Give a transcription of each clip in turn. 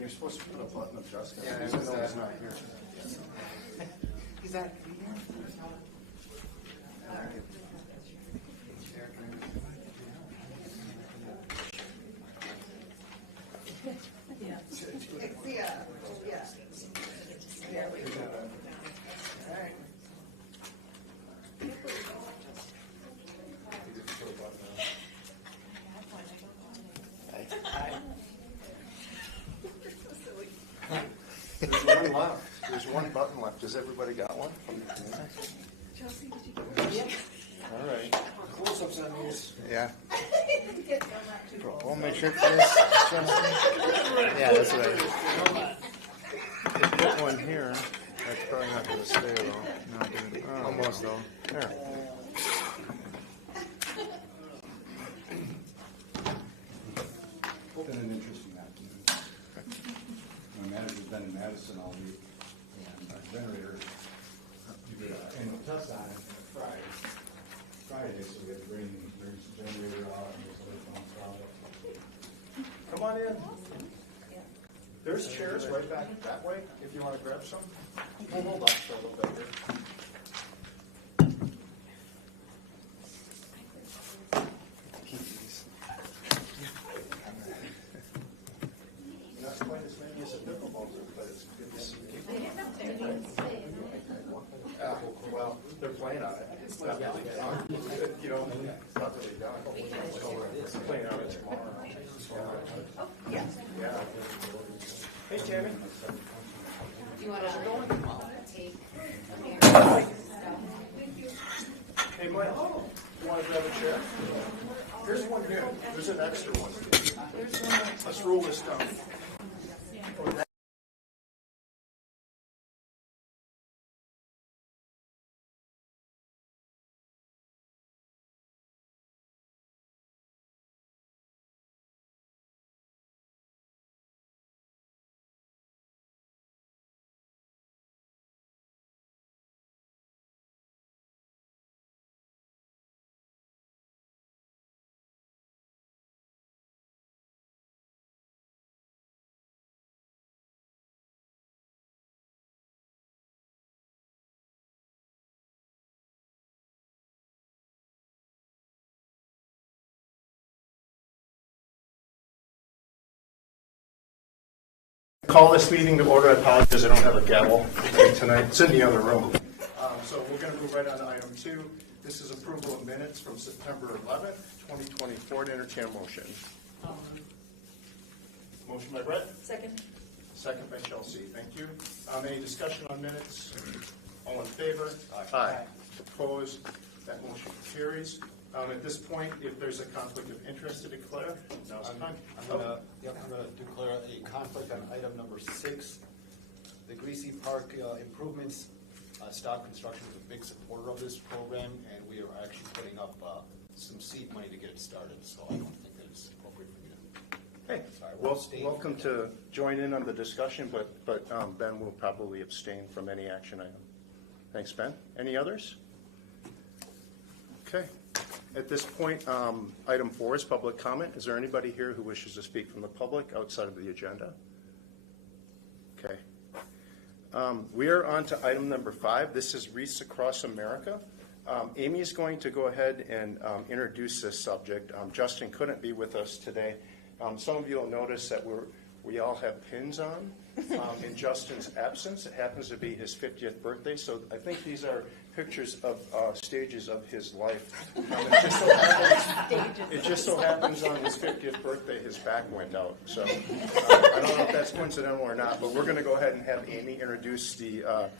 And you're supposed to put a button of Jessica. Yeah, Even though he's not here. Is that? There's one left. There's one button left. Has everybody got one? All right. Close-ups on these. Yeah. We'll make sure for this. Yeah, that's right. If you put one here, that's probably not going to stay though. No, Almost though. There. Been an interesting afternoon. My manager's been in Madison all week, and our generator, we did an annual test on it Friday, so we had to bring the generator out and this other phone stuff. Come on in. There's chairs right back that way if you want to grab some. We'll hold off for a little bit here. Not quite as many as a pickleball group, but it's good to see. Well, they're playing on it. It's not really done. You know, it's not really done. It's playing on it tomorrow. Yeah. Yeah. Hey, Tammy. Do you want to take? Hey, Mike. You want to grab a chair? Here's one here. There's an extra one. Let's roll this down. Call this meeting to order. I apologize, I don't have a gavel tonight. It's in the other room. So we're going to move right on to item 2. This is approval of minutes from September 11th, 2024. To entertain a motion. Motion by Brett. Second. Second by Chelsea. Thank you. Any discussion on minutes? All in favor? Aye. Opposed? That motion carries. At this point, if there's a conflict of interest to declare, now's the time. I'm going to declare a conflict on item number 6. The Greasy Park improvements. Stock Construction is a big supporter of this program, and we are actually putting up some seed money to get it started. So I don't think that it's appropriate for me to. Hey, Sorry, welcome to join in on the discussion, but Ben will probably abstain from any action item. Thanks, Ben. Any others? Okay. At this point, item 4 is public comment. Is there anybody here who wishes to speak from the public outside of the agenda? Okay. We are on to item number 5. This is Wreaths Across America. Amy is going to go ahead and introduce this subject. Justin couldn't be with us today. Some of you will notice that we all have pins on in Justin's absence. It happens to be his 50th birthday, so I think these are pictures of stages of his life. It just so happens on his 50th birthday his back went out. So I don't know if that's coincidental or not, but we're going to go ahead and have Amy introduce the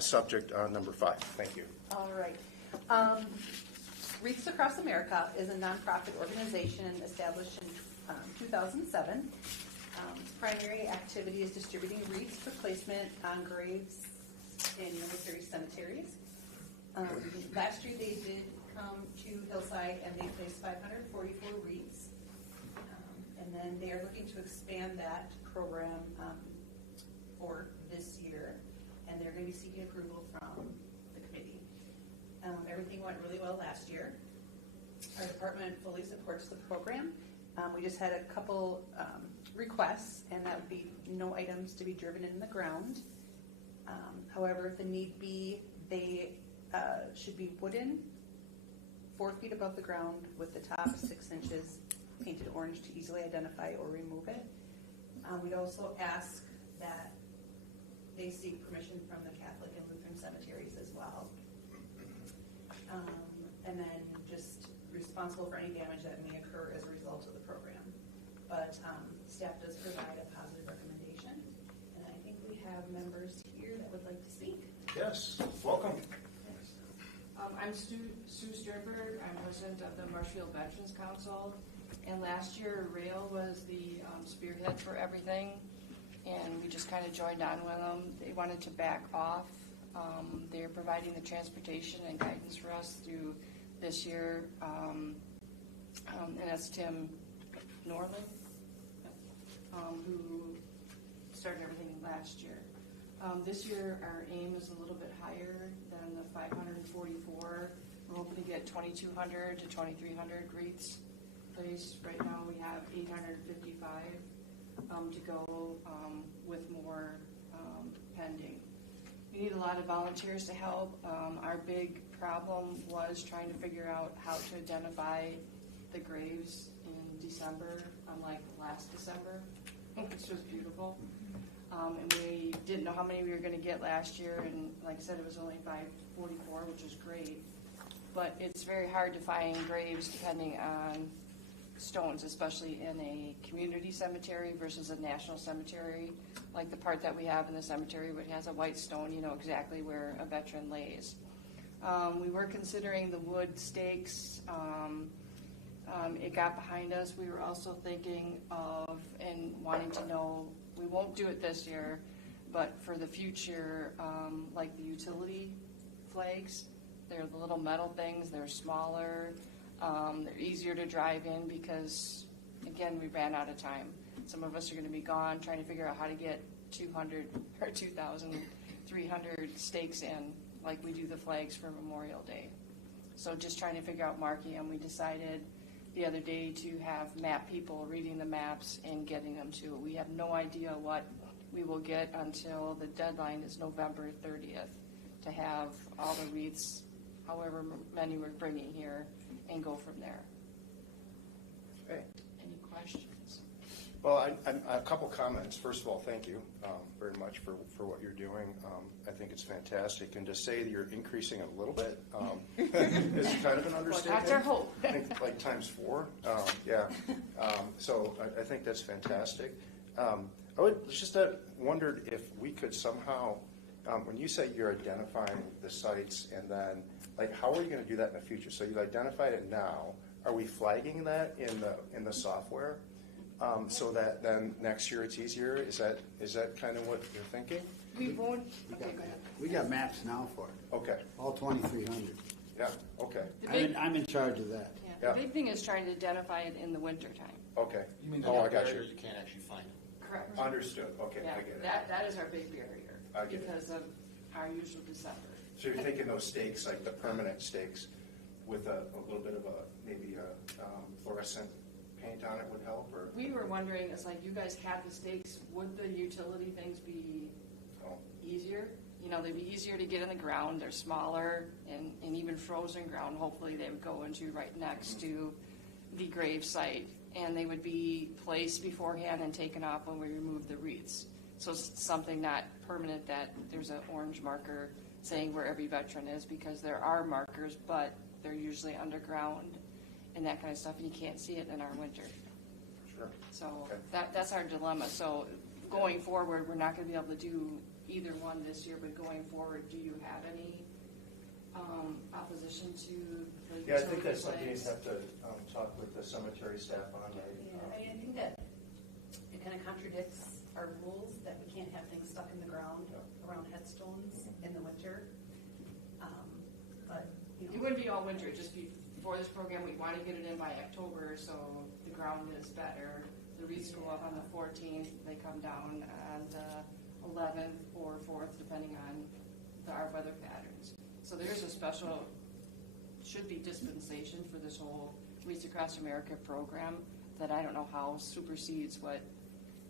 subject on number 5. Thank you. All right. Wreaths Across America is a nonprofit organization established in 2007. Its primary activity is distributing wreaths for placement on graves in military cemeteries. Last year they did come to Hillside and they placed 544 wreaths. And then they are looking to expand that program for this year. And they're going to be seeking approval from the committee. Everything went really well last year. Our department fully supports the program. We just had a couple requests, and that would be no items to be driven in the ground. However, if the need be, they should be wooden, 4 feet above the ground, with the top 6 inches painted orange to easily identify or remove it. We'd also ask that they seek permission from the Catholic and Lutheran cemeteries as well. And then just responsible for any damage that may occur as a result of the program. But staff does provide a positive recommendation, and I think we have members here that would like to speak. Yes, welcome. I'm Sue Sternberg. I'm president of the Marshfield Veterans Council. And last year, Rail was the spearhead for everything. And we just kind of joined on with them. They wanted to back off. They're providing the transportation and guidance for us through this year. And that's Tim Norman, who started everything last year. This year, our aim is a little bit higher than the 544. We're hoping to get 2,200 to 2,300 wreaths placed. Right now, we have 855 to go, with more pending. We need a lot of volunteers to help. Our big problem was trying to figure out how to identify the graves in December, unlike last December, which was beautiful. And we didn't know how many we were going to get last year, and like I said, it was only 544, which is great. But it's very hard to find graves depending on stones, especially in a community cemetery versus a national cemetery. Like the part that we have in the cemetery, which has a white stone, you know exactly where a veteran lays. We were considering the wood stakes. It got behind us. We were also thinking of and wanting to know, we won't do it this year, but for the future, like the utility flags, they're the little metal things, they're smaller, they're easier to drive in because, again, we ran out of time. Some of us are going to be gone trying to figure out how to get 200 or 2,300 stakes in, like we do the flags for Memorial Day. So just trying to figure out marking them. We decided the other day to have map people reading the maps and getting them to. We have no idea what we will get until the deadline is November 30th to have all the wreaths, however many we're bringing here, and go from there. Okay. Any questions? Well, a couple comments. First of all, thank you very much for what you're doing. I think it's fantastic. And to say that you're increasing it a little bit is kind of an understatement. Well, that's our hope. I think like times 4. Yeah. So I think that's fantastic. I would just wondered if we could somehow, when you say you're identifying the sites, and then like how are you going to do that in the future? So you've identified it now. Are we flagging that in the software? So that then next year it's easier? Is that kind of what you're thinking? We won't. Okay, go ahead. We got maps now for it, Okay. all 2,300. Yeah. Okay. I'm in charge of that. Yeah. Yeah. The big thing is trying to identify it in the winter time. Okay. You mean Oh, I the got barrier you. you can't actually find it? Correct. Understood. Okay, Yeah, I get it. that is our big barrier I get it. because of our usual December. So you're taking those stakes, like the permanent stakes, with a little bit of maybe a fluorescent paint on it would help, or? We were wondering, it's like you guys have the stakes, would the utility things be Oh, easier? You know, they'd be easier to get in the ground, they're smaller, and even frozen ground, hopefully they would go into right next to the grave site, and they would be placed beforehand and taken off when we remove the wreaths. So it's something not permanent, that there's an orange marker saying where every veteran is, because there are markers, but they're usually underground and that kind of stuff, and you can't see it in our winter. sure. So Okay. that's our dilemma. So going forward, we're not going to be able to do either one this year, but going forward, do you have any opposition to the Yeah, I think utility that's something you'd flags? have to talk with the cemetery staff on, right? Yeah, I think that it kind of contradicts our rules that we can't have things stuck in the ground around headstones in the winter. But, you It know, wouldn't be all winter, it'd just be for this program, we want to get it in by October, so the ground is better. The wreaths go up on the 14th, they come down on the 11th or 4th, depending on our weather patterns. So there's a special, should be dispensation for this whole Wreaths Across America program that I don't know how supersedes what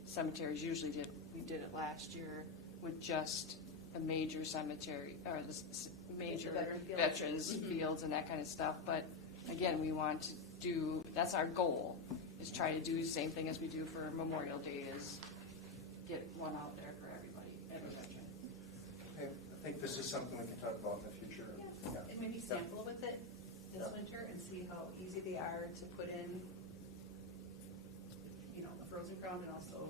cemeteries usually did. We did it last year with just the major cemetery, or the major veteran fields. veterans fields and that kind of stuff. But again, we want to do, that's our goal, is try to do the same thing as we do for Memorial Day, is get one out there for everybody, every veteran. Okay, I think this is something we can talk about in the future. Yeah, and maybe sample with it this Yeah. winter and see how easy they are to put in, you know, the frozen ground, and also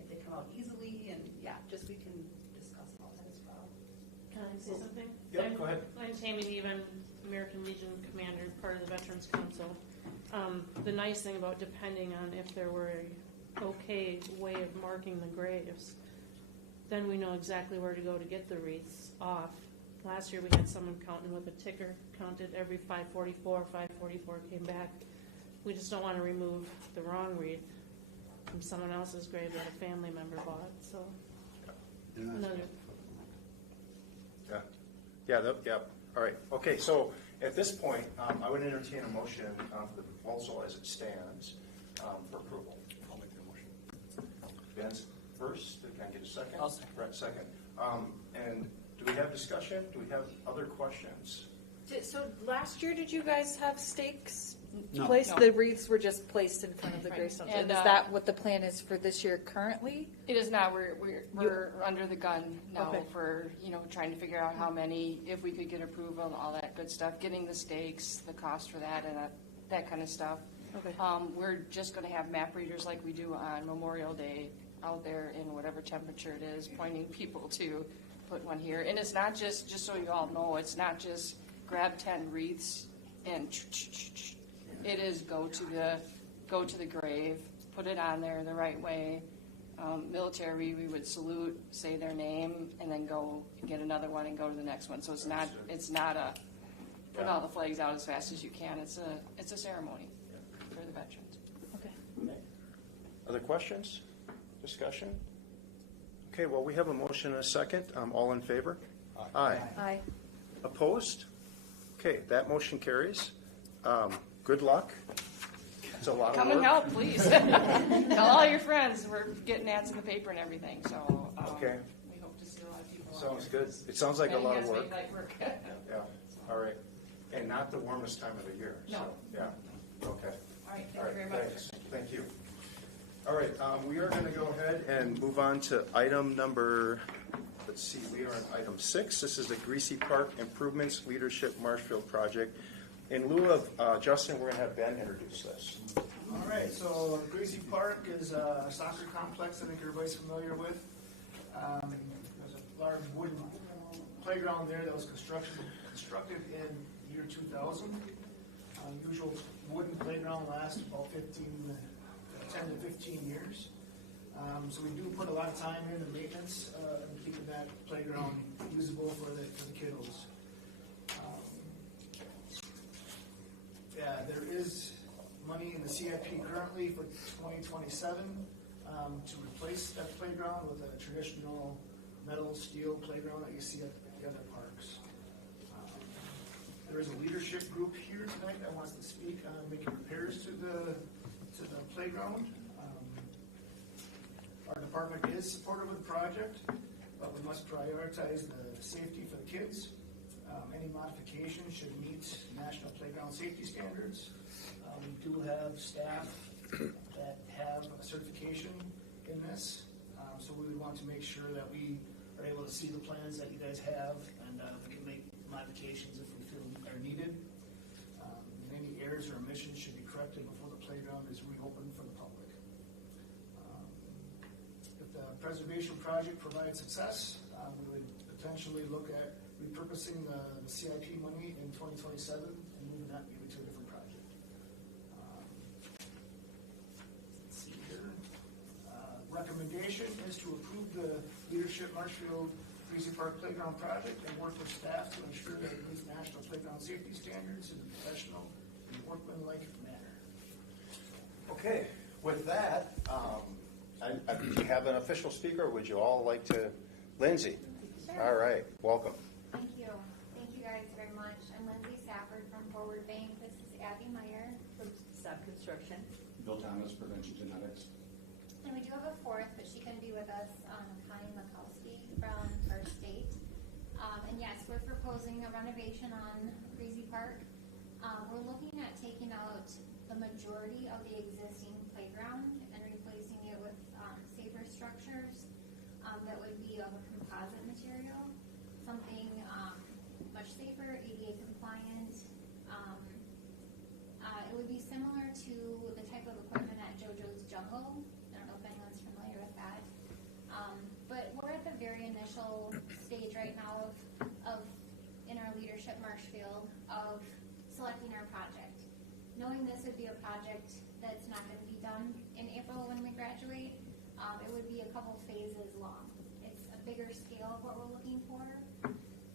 if they come out easily, and yeah, just we can discuss all that as well. Can I say something? Yep, go ahead. I'm Tammy Neven, American Legion Commander, part of the Veterans Council. The nice thing about depending on if there were a okay way of marking the graves, then we know exactly where to go to get the wreaths off. Last year we had someone counting with a ticker, counted every 544 came back. We just don't want to remove the wrong wreath from someone else's grave that a family member bought, so. Another. Yeah, all right. Okay, so at this point, I would entertain a motion for the proposal as it stands for approval. I'll make the motion. Ben's first, can I get a second? I'll second. Brett, second. And do we have discussion? Do we have other questions? So last year, did you guys have stakes No. placed? No. The wreaths were just placed in front of the Right. gravestones. And, And is that what the plan is for this year currently? It is not, we're under the gun now Okay. for, trying to figure out how many, if we could get approval and all that good stuff, getting the stakes, the cost for that and that kind of stuff. Okay. We're just gonna have map readers like we do on Memorial Day out there in whatever temperature it is, pointing people to put one here. And it's not just so you all know, it's not just grab 10 wreaths and it is go to the grave, put it on there the right way. Military, we would salute, say their name, and then go get another one and go to the next one. So it's not a put all the flags out as fast as you can. It's a ceremony for the veterans. Okay. Okay. Other questions? Discussion? Okay, well, we have a motion and a second. All in favor? Aye. Aye. Opposed? Okay, that motion carries. Good luck. It's a lot of work. Come and help, please. Tell all your friends. We're getting ads in the paper and everything, so Okay. we hope to see a lot of people. out Sounds there. good. It sounds like a And lot yes, of work. make light work. Yeah, all right. And not the warmest time of the year, so, No. yeah, okay. All right, All thank you right, very much. thanks. Thank you. All right, we are going to go ahead and move on to item number, let's see, we are on item 6. This is the Greasy Park Improvements Leadership Marshfield Project. In lieu of Justin, we're going to have Ben introduce this. All right, so Greasy Park is a soccer complex I think everybody's familiar with. There's a large wooden playground there that was constructed in the year 2000. Usual wooden playground lasts about 10 to 15 years. So we do put a lot of time into maintenance and keeping that playground usable for the kiddos. There is money in the CIP currently for 2027 to replace that playground with a traditional metal steel playground that you see at the other parks. There is a leadership group here tonight that wants to speak on making repairs to the playground. Our department is supportive of the project, but we must prioritize the safety for the kids. Any modification should meet national playground safety standards. We do have staff that have a certification in this, so we would want to make sure that we are able to see the plans that you guys have, and we can make modifications if we feel are needed. Any errors or omissions should be corrected before the playground is reopened for the public. If the preservation project provides success, we would potentially look at repurposing the CIP money in 2027 and moving that maybe to a different project. Let's see here. Recommendation is to approve the Leadership Marshfield Greasy Park Playground project and work with staff to ensure that it meets national playground safety standards in a professional and workmanlike manner. Okay, with that, do you have an official speaker, or would you all like to? Lindsay? Sure. All right, welcome. Thank you. Thank you guys very much. I'm Lindsay Safford from Forward Bank. This is Abby Meyer. From Sub Construction. Bill Thomas, Prevention Genetics. and we do have a fourth, but she couldn't be with us, Connie Makowski from First State. And yes, we're proposing a renovation on Breezy Park. We're looking at taking out the majority of the existing playground and replacing it with safer structures that would be of a composite material, something much safer, ADA compliant. It would be similar to the type of equipment at JoJo's Jungle. I don't know if anyone's familiar with that. But we're at the very initial stage right now of in our leadership Marshfield of selecting our project. Knowing this would be a project that's not going to be done in April when we graduate, it would be a couple phases long. It's a bigger scale of what we're looking for.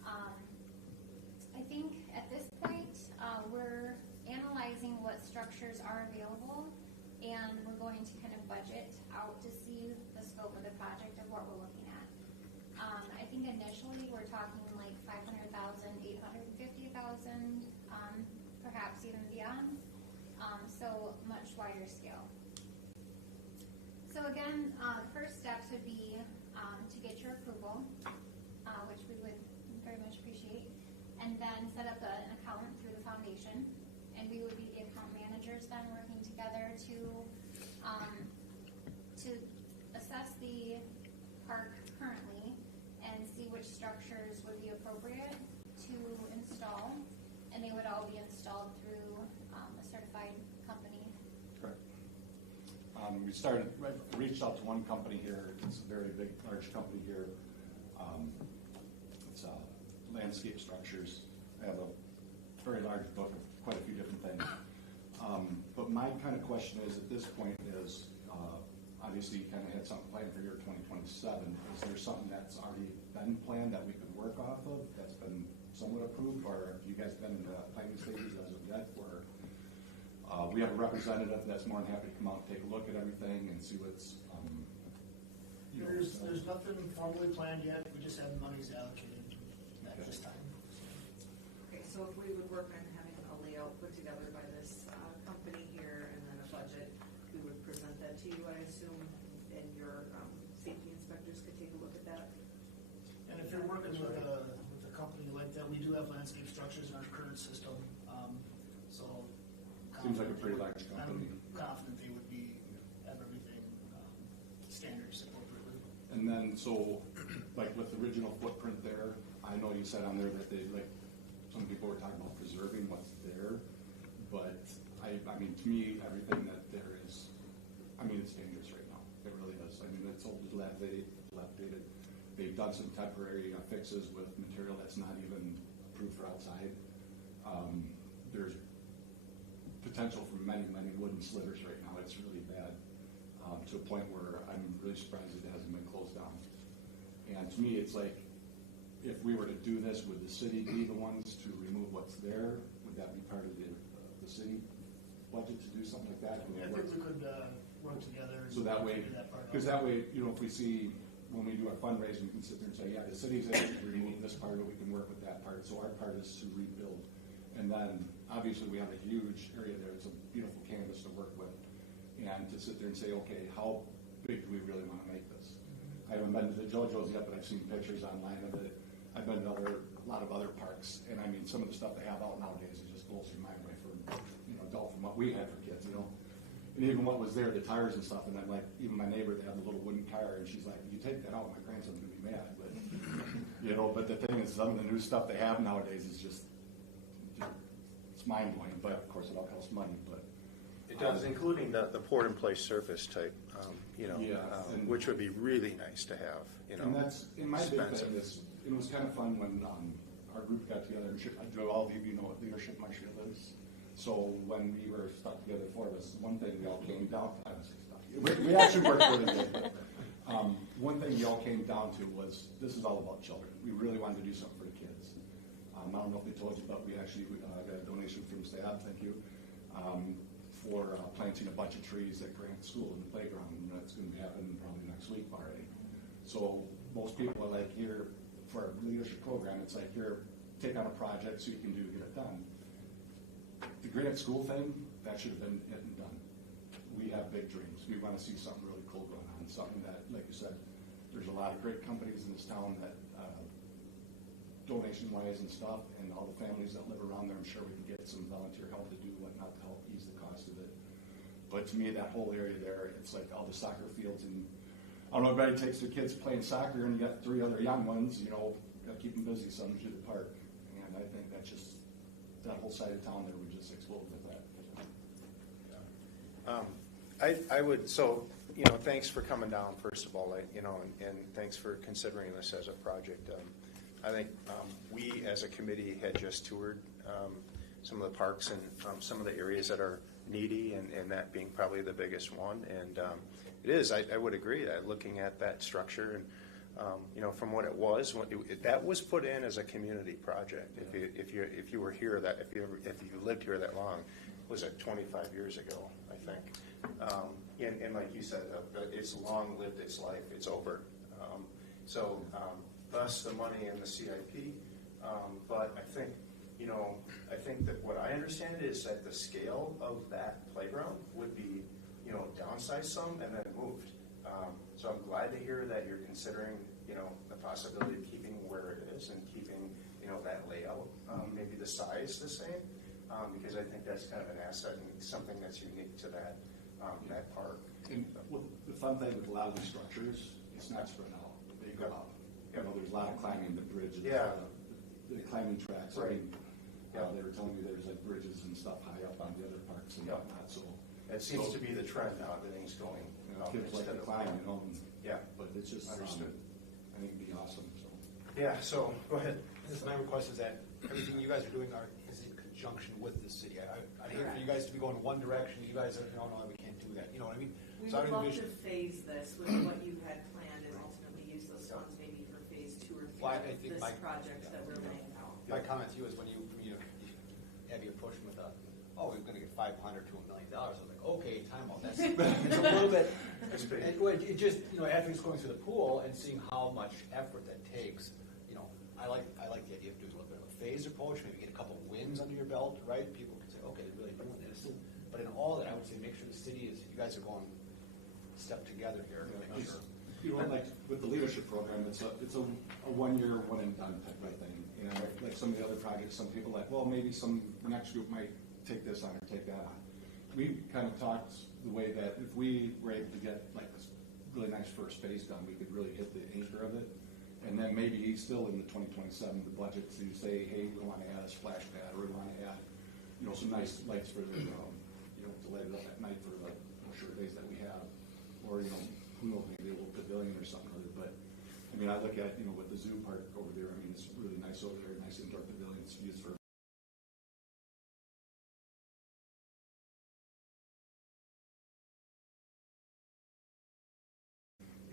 I think at this point, we're analyzing what structures are available, and we're going to kind of budget out to see the scope of the project of what we're looking at. I think initially we're talking like 500,000, 850,000, perhaps even beyond. So much wider scale. So again, the first steps would be to get your approval, which we would very much appreciate, and then set up an account through the foundation, and we would be the account managers then working together to assess the park currently and see which structures would be appropriate to install, and they would all be installed through a certified company. Correct. Reached out to one company here. It's a very big, large company here. It's landscape structures. I have a very large book of quite a few different things. But my kind of question is, at this point, is obviously you kind of had something planned for year 2027. Is there something that's already been planned that we could work off of that's been somewhat approved, or have you guys been in the planning stages as of yet? Or we have a representative that's more than happy to come out and take a look at everything and see what's. There's nothing formally planned yet. We just have monies allocated at this time. Okay, so if we would work on having a layout put together by this company here and then a budget, we would present that to you, I assume, and your safety inspectors could take a look at that. And if you're working with a company like that, we do have landscape structures in our current system. So Seems like a pretty large company. I'm confident they would have everything standards appropriately. And then, so, like with the original footprint there, I know you said on there that they, like, some people were talking about preserving what's there, but I mean, to me, everything that there is, I mean, it's dangerous right now. It really is. I mean, it's old, dilapidated. They've done some temporary fixes with material that's not even approved for outside. There's potential for many, many wooden slivers right now. It's really bad, to a point where I'm really surprised it hasn't been closed down. And to me, it's like, if we were to do this, would the city be the ones to remove what's there? Would that be part of the city budget to do something like that? Yeah, I think we could work together. So that way, because that way, you know, if we see, when we do our fundraising, we can sit there and say, yeah, the city's able to remove this part, but we can work with that part. So our part is to rebuild. And then, obviously, we have a huge area there. It's a beautiful canvas to work with. And to sit there and say, okay, how big do we really want to make this? I haven't been to the JoJo's yet, but I've seen pictures online of it. I've been to a lot of other parks, and I mean, some of the stuff they have out nowadays, it just blows your mind away from, adult from what we had for kids, And even what was there, the tires and stuff, and I'm like, even my neighbor, they have a little wooden tire, and she's like, you take that out, my grandson's gonna be mad, but, but the thing is, some of the new stuff they have nowadays is just it's mind-blowing, but of course it all costs money, but. It does, including the pour-in-place surface type, which would be really nice to have, And that's, in my big thing is, it was kind of fun when our group got together, and all of you know what Leadership Marshfield is. So when we were stuck together, four of us, one thing we all came down to, we actually worked really good, but one thing we all came down to was, this is all about children. We really wanted to do something for the kids. I don't know if they told you, but we actually got a donation from staff, thank you, for planting a bunch of trees at Grant School in the playground, and that's going to be happening probably next week already. So most people are like, here, for a leadership program, it's like, here, take on a project so you can get it done. The Grant School thing, that should have been it and done. We have big dreams. We want to see something really cool going on. and something that, like you said, there's a lot of great companies in this town that, donation-wise and stuff, and all the families that live around there, I'm sure we can get some volunteer help to do whatnot to help ease the cost of it. But to me, that whole area there, it's like all the soccer fields, and I don't know, everybody takes their kids playing soccer, and you got 3 other young ones, you know, gotta keep them busy, so I'm to the park. And I think that's just, that whole side of town there would just explode with that. I would, so, thanks for coming down, first of all, and thanks for considering this as a project. I think we, as a committee, had just toured some of the parks and some of the areas that are needy, and that being probably the biggest one. And it is, I would agree that looking at that structure and, from what it was, that was put in as a community project. If you were here, if you lived here that long, was it 25 years ago, I think. And like you said, it's long lived its life. It's over. Thus the money in the CIP. But I think, that what I understand is that the scale of that playground would be, downsized some and then moved. So I'm glad to hear that you're considering, the possibility of keeping where it is and keeping, that layout, maybe the size the same, because I think that's kind of an asset and something that's unique to that park. And the fun thing with a lot of these structures, it's not spread out. They go up. There's a lot of climbing the bridges, the climbing tracks. Right. They were telling me there's like bridges and stuff high up on the other parks and whatnot. So it seems to be the trend now. Everything's going. Kids like to climb, Yeah. But it's just Understood. I think it'd be awesome. So. Yeah. So go ahead. This is my request is that everything you guys are doing is in conjunction with the city. I'd hate for you guys to be going one direction. You guys are, no, we can't do that. You know what I mean? We So I would would love envision- to phase this with what you had planned and ultimately use those funds maybe for phase 2 or 3 Well, I of think this my- project that we're laying out. My comment to you is when you have you approach with we're going to get $500 to $1 million. I was like, okay, time out. That's it's a little bit. It just after it's going through the pool and seeing how much effort that takes. I like the idea of doing a little bit of a phased approach. Maybe get a couple wins under your belt, right? People can say, okay, they're really doing this. But in all that, I would say make sure the city is. You guys are going step together here to make sure. Like with the leadership program, it's a 1 year, one and done type of thing. Like some of the other projects, some people like, well, maybe some next group might take this on or take that on. We kind of talked the way that if we were able to get like this really nice first phase done, we could really hit the anchor of it. And then maybe still in the 2027, the budget to say, hey, we want to add a splash pad, or we want to add, some nice lights for the, to light it up at night for the short days that we have, or who knows, maybe a little pavilion or something other. But I mean, I look at with the zoo park over there. I mean, it's really nice over there, nice indoor pavilions used for.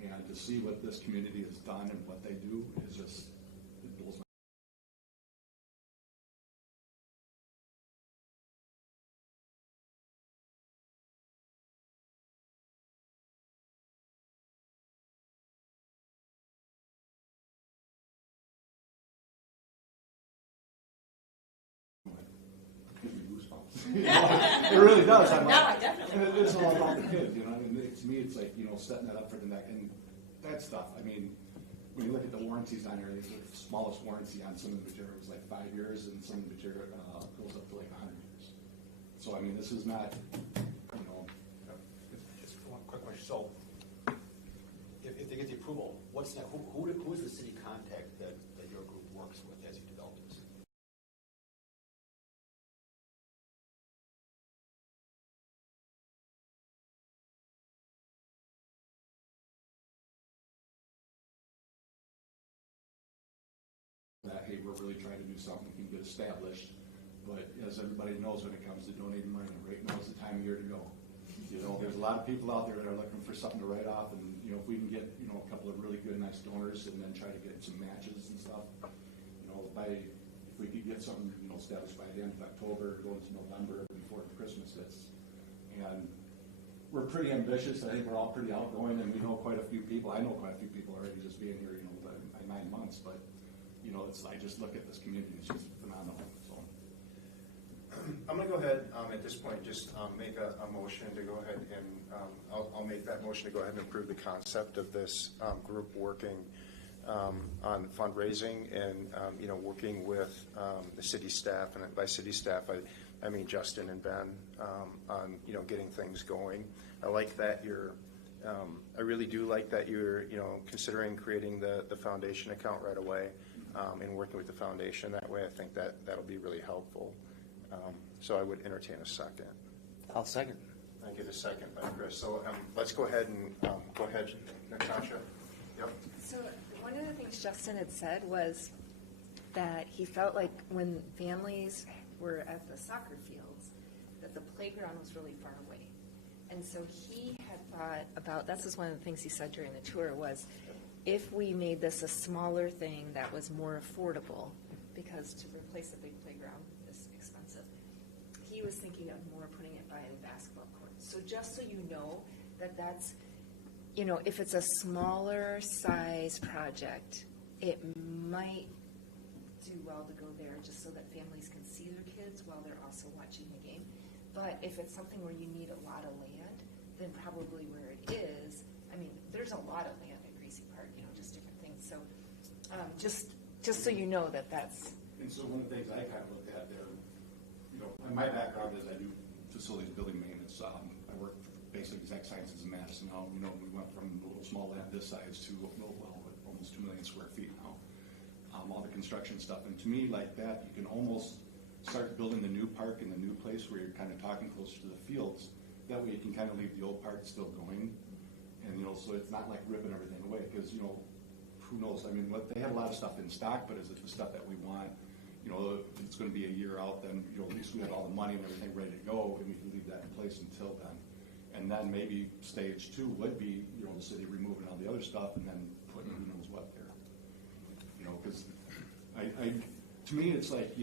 And to see what this community has done and what they do is just, it blows my. Gives me goosebumps. It really does. I'm like, No, I definitely and it's all about the kids, I mean, to me, it's like, setting that up for the next, and that stuff, I mean, when you look at the warranties on here, the smallest warranty on some of the material is like 5 years, and some of the material goes up to like 100 years. So, I mean, this is not, Just one quick question. So, if they get the approval, what's that? Who's the city contact that your group works with as you develop this? that, hey, we're really trying to do something we can get established. But as everybody knows, when it comes to donating money, right now is the time of year to go. There's a lot of people out there that are looking for something to write off, and if we can get a couple of really good, nice donors, and then try to get some matches and stuff. If we could get something established by the end of October, going to November before Christmas hits, and we're pretty ambitious. I think we're all pretty outgoing, and we know quite a few people. I know quite a few people already just being here, by 9 months. But I just look at this community; it's just phenomenal. So. I'm gonna go ahead, at this point, just make a motion to go ahead and, I'll make that motion to go ahead and approve the concept of this group working on fundraising and, working with the city staff, and by city staff, I mean Justin and Ben, on, getting things going. I like that I really do like that you're, considering creating the foundation account right away, and working with the foundation that way. I think that'll be really helpful. So I would entertain a second. I'll second. I get a second by Chris. So let's go ahead and, go ahead, Natasha. Yep. So one of the things Justin had said was that he felt like when families were at the soccer fields, that the playground was really far away. And so he had thought about, that's just one of the things he said during the tour, was if we made this a smaller thing that was more affordable, because to replace a big playground is expensive, he was thinking of more putting it by a basketball court. So just so you know that that's, if it's a smaller size project, it might do well to go there just so that families can see their kids while they're also watching the game. But if it's something where you need a lot of land, then probably where it is, there's a lot of land at Greasy Park, just different things. So just so you know that's. And so one of the things I kind of looked at there, my background is I do facilities building maintenance. I work for basic exact sciences in Madison now. We went from a little small lab this size to almost 2 million square feet now. All the construction stuff, and to me, like that, you can almost start building the new park in the new place where you're kind of talking closer to the fields. That way, you can kind of leave the old part still going, and so it's not like ripping everything away because who knows? They have a lot of stuff in stock, but is it the stuff that we want? If it's going to be a year out, then at least we have all the money and everything ready to go, and we can leave that in place until then. And then maybe stage 2 would be the city removing all the other stuff and then putting who knows what there. Because to me, it's like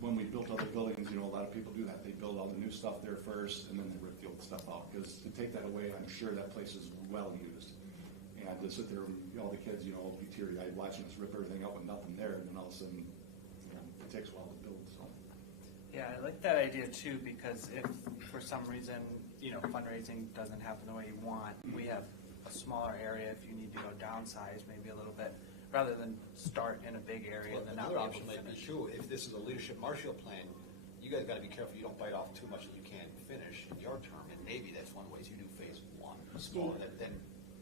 when we built other buildings, a lot of people do that. They build all the new stuff there first, and then they rip the old stuff out. Because to take that away, I'm sure that place is well used. And to sit there and all the kids, be teary-eyed watching us rip everything out with nothing there, and then all of a sudden, it takes a while to build. So. Yeah, I like that idea too, because if for some reason, fundraising doesn't happen the way you want, we have a smaller area if you need to go downsize maybe a little bit, rather than start in a big area and then not be Another able option to might be finish. too, if this is a leadership Marshfield plan, you guys gotta be careful you don't bite off too much that you can't finish in your term, and maybe that's one of the ways you do phase 1, smaller, that then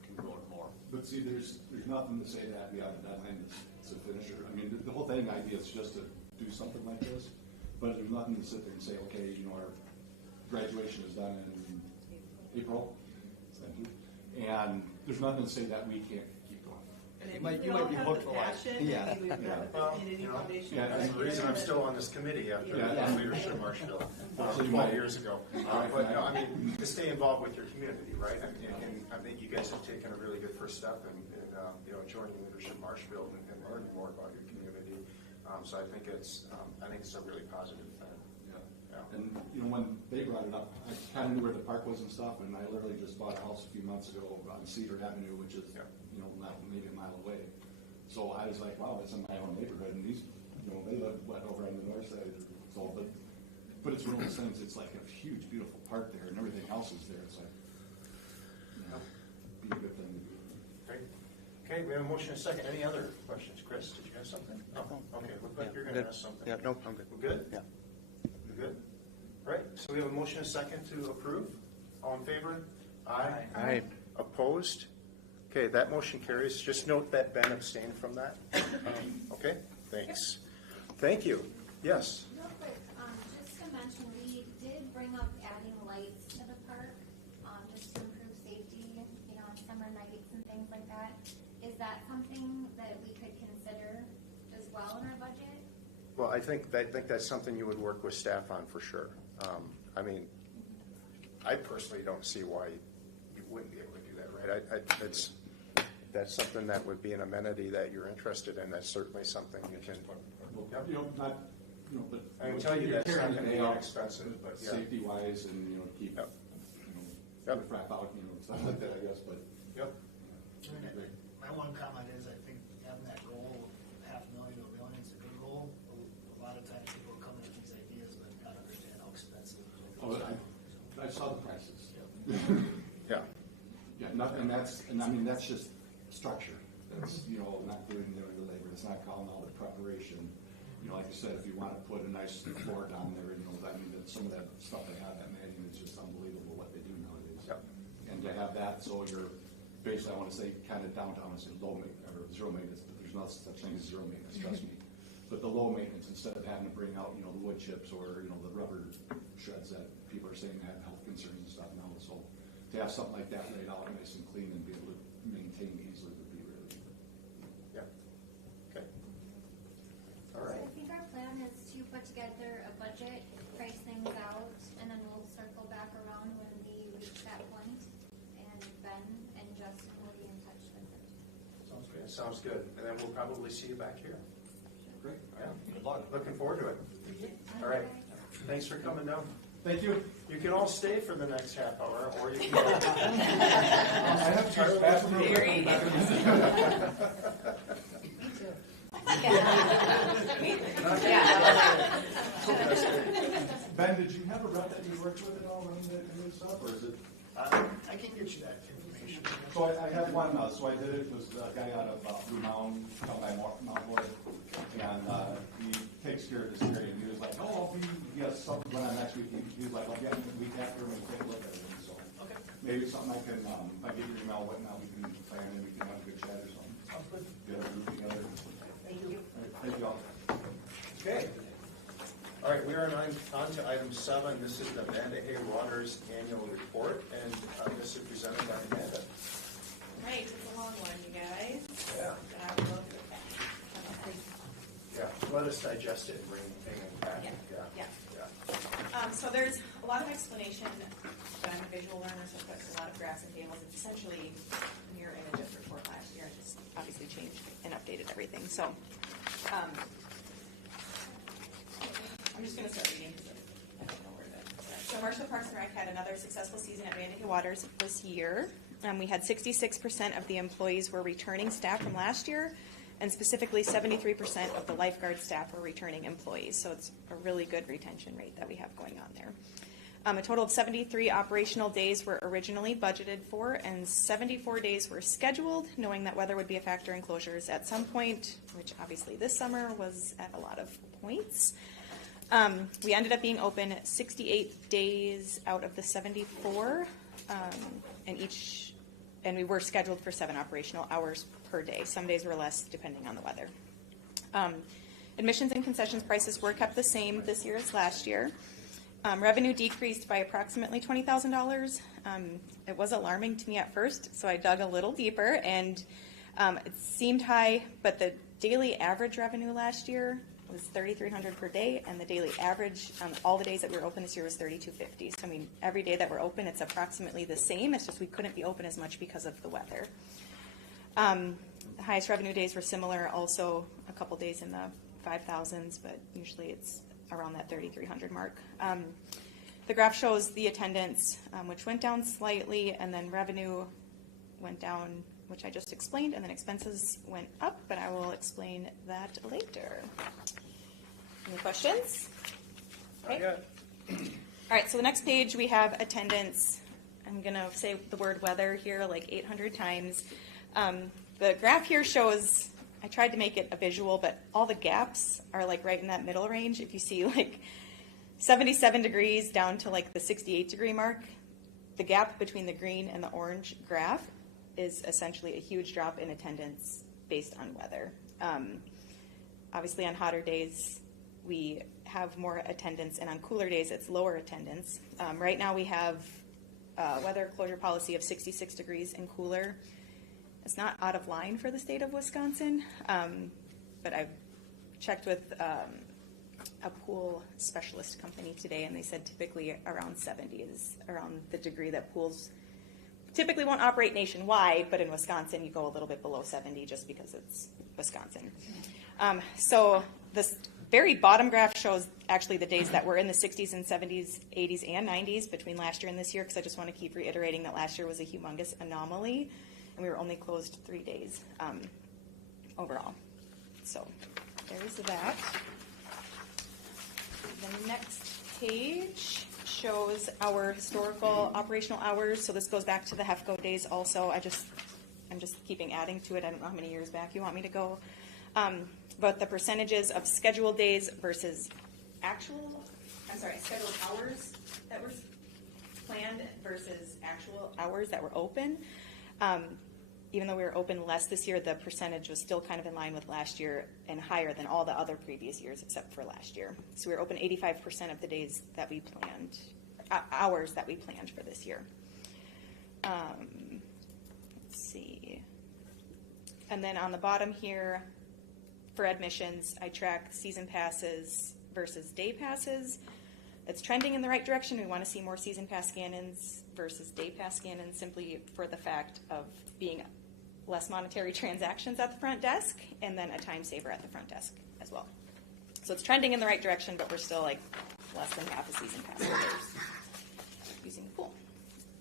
can grow it more. But see, there's nothing to say that we have a deadline to finish it. The whole thing idea is just to do something like this, but there's nothing to sit there and say, okay, our graduation is done in April, thank you, and there's nothing to say that we can't keep going. You might be hooked for life. Yeah. That's the reason I'm still on this committee after leadership Marshfield, 12 years ago. But no, to stay involved with your community, right? And I think you guys have taken a really good first step in joining leadership Marshfield and learning more about your community. So I think it's a really positive thing. Yeah. And when they brought it up, I kind of knew where the park was and stuff, and I literally just bought a house a few months ago on Cedar Avenue, which is maybe a mile away. So I was like, wow, that's in my own neighborhood, and these, they live over on the north side. So, but it's one of those things. It's like a huge, beautiful park there, and everything else is there. It's like, be a good thing to do. Great. Okay, we have a motion and a second. Any other questions? Chris, did you have something? No. Okay, look like you're going to ask something. Yeah, no, I'm good. We're good? Yeah. We're good? All right, so we have a motion and a second to approve. All in favor? Aye. Aye. Opposed? Okay, that motion carries. Just note that Ben abstained from that. Okay, thanks. Thank you. Yes? Real quick, just to mention, we did bring up adding lights to the park, just to improve safety, on summer nights and things like that. Is that something that we could consider as well in our budget? Well, I think that's something you would work with staff on for sure. I personally don't see why you wouldn't be able to do that, right? That's something that would be an amenity that you're interested in. That's certainly something you can. But I can tell you that's not going to be inexpensive, but safety wise, and keep crap out, stuff like that, I guess. But My one comment is, I think having that goal of $500,000 to $1 million is a good goal. A lot of times people come with these ideas, but not that's just structure. That's, not doing the labor, it's not calling all the preparation. Like I said, if you want to put a nice floor down there, some of that stuff they have, that matting is just unbelievable what they do nowadays. Yep. And to have that, so you're, basically, I want to say kind of downtown, is low maintenance, or zero maintenance, but there's no such thing as zero maintenance, trust me. But the low maintenance, instead of having to bring out, the wood chips or, the rubber shreds that people are saying have health concerns and stuff now. So to have something like that laid out nice and clean and be able to maintain easily would be really good. Yeah. Okay. All So right. I think our plan is to put together a budget, price things out, and then we'll circle back around when we reach that point. And Ben and Justin will be in touch with it. Sounds great. Sounds good. And then we'll probably see you back here. Great. Yeah. Good luck. Looking forward to it. All right. Thanks for coming down. Thank you. You can all stay for the next half hour, or you can go. I have to use bathroom real quick. Ben, did you have a rep that you worked with at all running the new stuff, or is it? I can get you that information. So I had one, so I did it, was a guy out of Blue Mountain, down by Mount Hood, and he takes care of this area, and he was like, oh, something going on next week, he was like, the week after, we take a look at it, so. Okay. Maybe something I can, if I get your email, whatnot, we can plan, and we can have a good chat or something. Sounds good. Get a group together. Thank you. All right, thank you all. Okay. All right, we are on to item 7. This is the Amanda Hay Waters Annual Report, and this is presented by Amanda. Right, it's a long one, you guys. Yeah. And I will look at that. Yeah, let us digest it and bring it back. Yeah. So there's a lot of explanation, but I'm a visual learner, so I've got a lot of graphs and tables. It's essentially a mirror image of the report last year. I just obviously changed and updated everything. So I'm just going to start reading because I don't know where to start. So Marshfield Parks and Rec had another successful season at Amanda Hay Waters this year. We had 66% of the employees were returning staff from last year, and specifically 73% of the lifeguard staff were returning employees. So it's a really good retention rate that we have going on there. A total of 73 operational days were originally budgeted for, and 74 days were scheduled, knowing that weather would be a factor in closures at some point, which obviously this summer was at a lot of points. We ended up being open 68 days out of the 74, and we were scheduled for 7 operational hours per day. Some days were less depending on the weather. Admissions and concessions prices were kept the same this year as last year. Revenue decreased by approximately $20,000. It was alarming to me at first, so I dug a little deeper, and it seemed high, but the daily average revenue last year was $3,300 per day, and the daily average on all the days that we were open this year was $3,250. So I mean, every day that we're open, it's approximately the same. It's just we couldn't be open as much because of the weather. The highest revenue days were similar, also a couple days in the 5,000s, but usually it's around that 3,300 mark. The graph shows the attendance, which went down slightly, and then revenue went down, which I just explained, and then expenses went up, but I will explain that later. Any questions? Okay. All right, so the next page we have attendance. I'm going to say the word weather here like 800 times. The graph here shows, I tried to make it a visual, but all the gaps are like right in that middle range. If you see like 77 degrees down to like the 68 degree mark, the gap between the green and the orange graph is essentially a huge drop in attendance based on weather. Obviously on hotter days, we have more attendance, and on cooler days, it's lower attendance. Right now we have a weather closure policy of 66 degrees and cooler. It's not out of line for the state of Wisconsin, but I've checked with a pool specialist company today, and they said typically around 70 is around the degree that pools typically won't operate nationwide, but in Wisconsin you go a little bit below 70 just because it's Wisconsin. So this very bottom graph shows actually the days that were in the 60s and 70s, 80s, and 90s between last year and this year, because I just want to keep reiterating that last year was a humongous anomaly, and we were only closed 3 days overall. So there's that. The next page shows our historical operational hours. So this goes back to the HEFCO days also. I just I'm just keeping adding to it. I don't know how many years back you want me to go. But the percentages of scheduled days versus scheduled hours that were planned versus actual hours that were open. Even though we were open less this year, the percentage was still kind of in line with last year and higher than all the other previous years except for last year. So we were open 85% of the days that we planned, hours that we planned for this year. Let's see. And then on the bottom here, for admissions, I track season passes versus day passes. It's trending in the right direction. We want to see more season pass scan-ins versus day pass scan-ins simply for the fact of being less monetary transactions at the front desk and then a time saver at the front desk as well. So it's trending in the right direction, but we're still like less than half a season pass holders using the pool.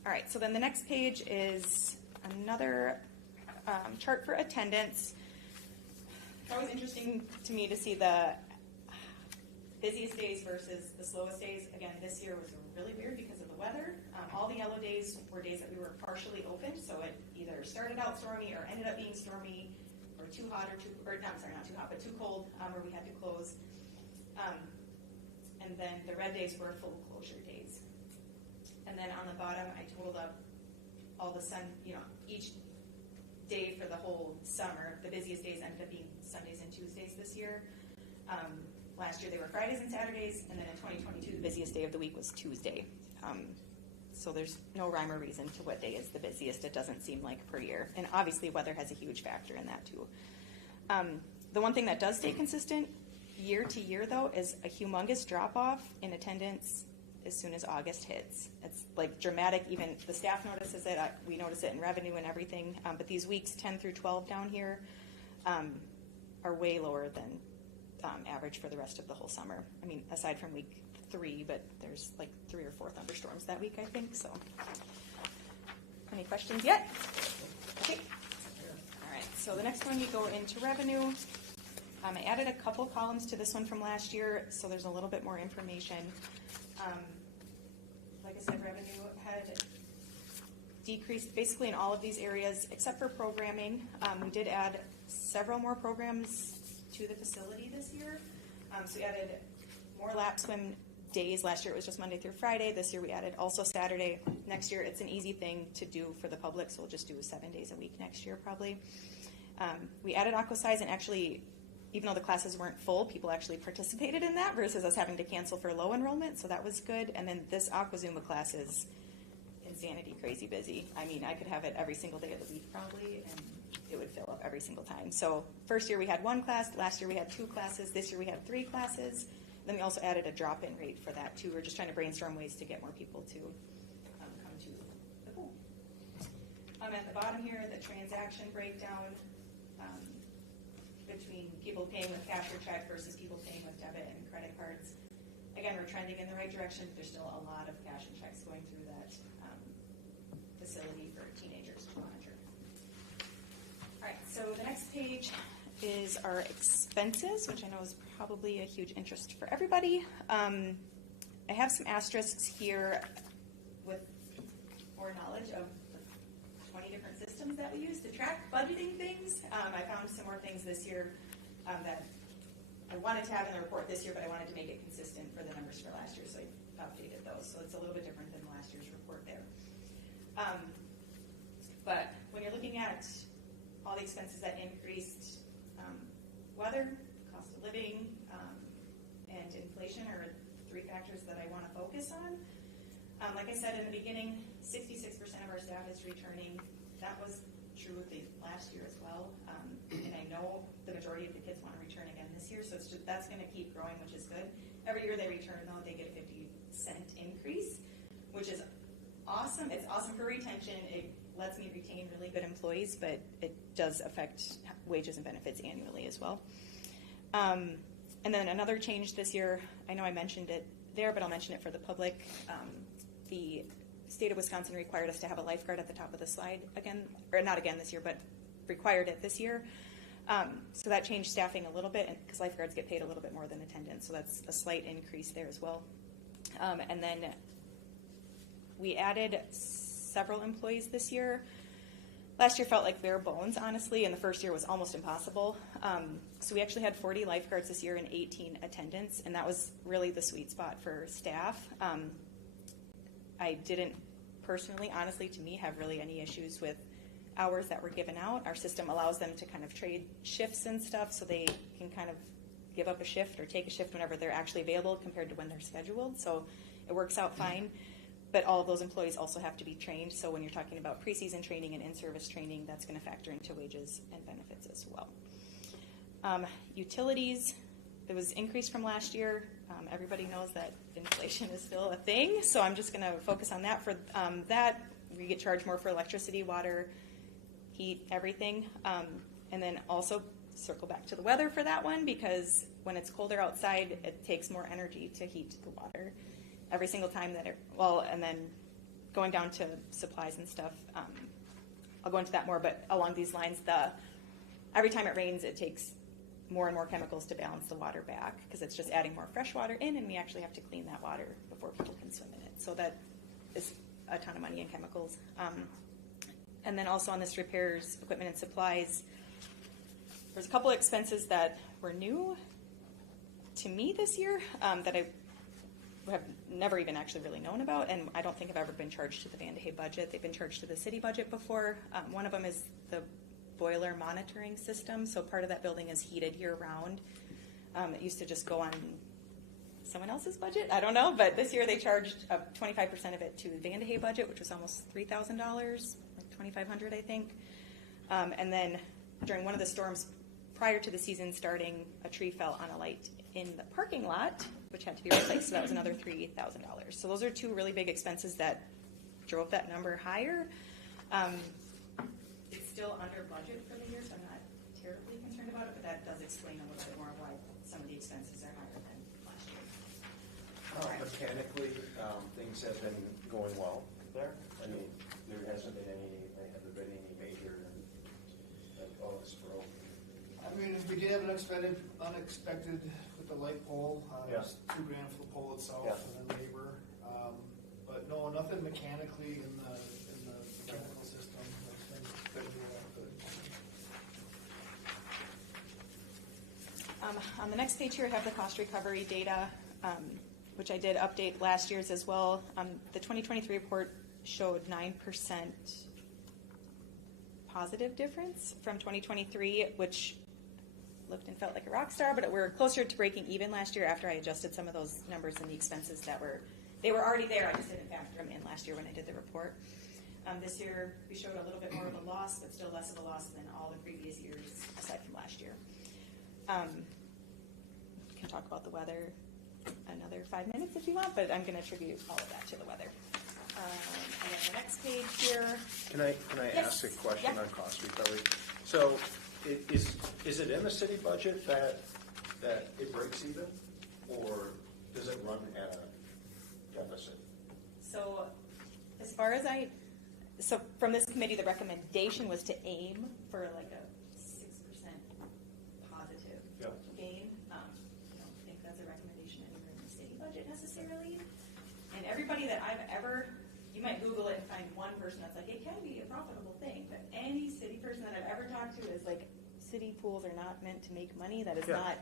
All right, so then the next page is another chart for attendance. It's always interesting to me to see the busiest days versus the slowest days. Again, this year was really weird because of the weather. All the yellow days were days that we were partially open, so it either started out stormy or ended up being stormy, or too hot or not too hot, but too cold, where we had to close. And then the red days were full closure days. And then on the bottom, I totaled up all the each day for the whole summer. The busiest days ended up being Sundays and Tuesdays this year. Last year they were Fridays and Saturdays, and then in 2022 the busiest day of the week was Tuesday. So there's no rhyme or reason to what day is the busiest, it doesn't seem like, per year. And obviously weather has a huge factor in that too. The one thing that does stay consistent year to year though is a humongous drop off in attendance as soon as August hits. It's like dramatic. Even the staff notices it, we notice it in revenue and everything, but these weeks 10 through 12 down here are way lower than average for the rest of the whole summer. I mean, aside from week 3, but there's like 3 or 4 thunderstorms that week, I think. So, any questions yet? Okay. All right. So the next one, you go into revenue. I added a couple columns to this one from last year, so there's a little bit more information. Like I said, revenue had decreased basically in all of these areas except for programming. We did add several more programs to the facility this year. So we added more lap swim days. Last year it was just Monday through Friday. This year we added also Saturday. Next year it's an easy thing to do for the public, so we'll just do 7 days a week next year probably. We added aqua size, and actually, even though the classes weren't full, people actually participated in that versus us having to cancel for low enrollment, so that was good. And then this aqua Zumba class is insanity crazy busy. I mean, I could have it every single day of the week probably, and it would fill up every single time. So first year we had 1 class, last year we had 2 classes, this year we had 3 classes. Then we also added a drop-in rate for that too. We're just trying to brainstorm ways to get more people to come to the pool. At the bottom here, the transaction breakdown between people paying with cash or check versus people paying with debit and credit cards. Again, we're trending in the right direction, but there's still a lot of cash and checks going through that facility for teenagers to monitor. All right, so the next page is our expenses, which I know is probably a huge interest for everybody. I have some asterisks here with more knowledge of the 20 different systems that we use to track budgeting things. I found some more things this year that I wanted to have in the report this year, but I wanted to make it consistent for the numbers for last year, so I updated those. So it's a little bit different than last year's report there. But when you're looking at all the expenses that increased, weather, cost of living, and inflation are 3 factors that I want to focus on. Like I said in the beginning, 66% of our staff is returning. That was true the last year as well, and I know the majority of the kids want to return again this year, so that's going to keep growing, which is good. Every year they return, though, they get a 50-cent increase, which is awesome. It's awesome for retention. It lets me retain really good employees, but it does affect wages and benefits annually as well. And then another change this year, I know I mentioned it there, but I'll mention it for the public. The state of Wisconsin required us to have a lifeguard at the top of the slide again, or not again this year, but required it this year. So that changed staffing a little bit because lifeguards get paid a little bit more than attendants, so that's a slight increase there as well. And then we added several employees this year. Last year felt like bare bones, honestly, and the first year was almost impossible. So we actually had 40 lifeguards this year and 18 attendants, and that was really the sweet spot for staff. I didn't personally, honestly, to me, have really any issues with hours that were given out. Our system allows them to kind of trade shifts and stuff, so they can kind of give up a shift or take a shift whenever they're actually available compared to when they're scheduled. So it works out fine. But all of those employees also have to be trained. So when you're talking about preseason training and in-service training, that's going to factor into wages and benefits as well. Utilities, it was increased from last year. Everybody knows that inflation is still a thing. So I'm just going to focus on that. For that, we get charged more for electricity, water, heat, everything. And then also circle back to the weather for that one, because when it's colder outside, it takes more energy to heat the water. Every single time that and then going down to supplies and stuff, I'll go into that more, but along these lines, every time it rains, it takes more and more chemicals to balance the water back, because it's just adding more fresh water in, and we actually have to clean that water before people can swim in it. So that is a ton of money in chemicals. And then also on this repairs, equipment and supplies, there's a couple of expenses that were new to me this year that I have never even actually really known about, and I don't think I've ever been charged to the Vandahay budget. They've been charged to the city budget before. One of them is the boiler monitoring system, so part of that building is heated year-round. It used to just go on someone else's budget, I don't know, but this year they charged 25% of it to the Vandahay budget, which was almost $3,000, like $2,500, I think. And then during one of the storms prior to the season starting, a tree fell on a light in the parking lot, which had to be replaced, so that was another $3,000. So those are two really big expenses that drove that number higher. It's still under budget for the year, so I'm not terribly concerned about it, but that does explain a little bit more why some of the expenses are higher than last year. Mechanically, things have been going well there. I mean, there hasn't been any major, oh, it's broke. I mean, we did have an unexpected with the light pole. It was $2,000 for the pole itself and then labor. But no, nothing mechanically in the mechanical system. On the next page here, I have the cost recovery data, which I did update last year's as well. The 2023 report showed 9% positive difference from 2023, which looked and felt like a rock star, but we're closer to breaking even last year after I adjusted some of those numbers and the expenses they were already there. I just didn't factor them in last year when I did the report. This year we showed a little bit more of a loss, but still less of a loss than all the previous years aside from last year. Can talk about the weather another 5 minutes if you want, but I'm going to attribute all of that to the weather. And then the next page here. Can I ask a question on cost recovery? So is it in the city budget that it breaks even, or does it run at a deficit? So as far as so from this committee, the recommendation was to aim for like a 6% positive gain. I don't think that's a recommendation anywhere in the city budget necessarily. And everybody that I've ever, you might Google it and find one person that's like, it can be a profitable thing, but any city person that I've ever talked to is like, city pools are not meant to make money. That is not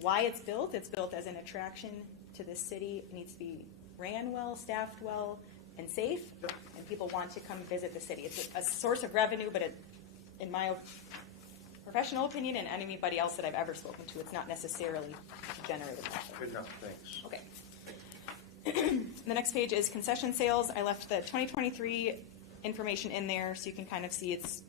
why it's built. It's built as an attraction to the city. It needs to be ran well, staffed well, and safe, and people want to come visit the city. It's a source of revenue, but in my professional opinion and anybody else that I've ever spoken to, it's not necessarily to generate a profit. Good enough, thanks. Okay. The next page is concession sales. I left the 2023 information in there so you can kind of see it's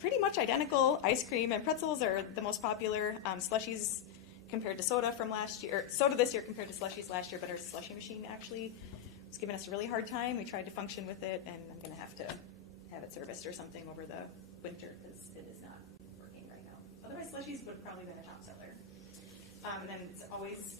pretty much identical. Ice cream and pretzels are the most popular. Slushies compared to soda from last year, soda this year compared to slushies last year, but our slushie machine actually was giving us a really hard time. We tried to function with it, and I'm going to have it serviced or something over the winter because it is not working right now. Otherwise, slushies would have probably been a top seller. And then it's always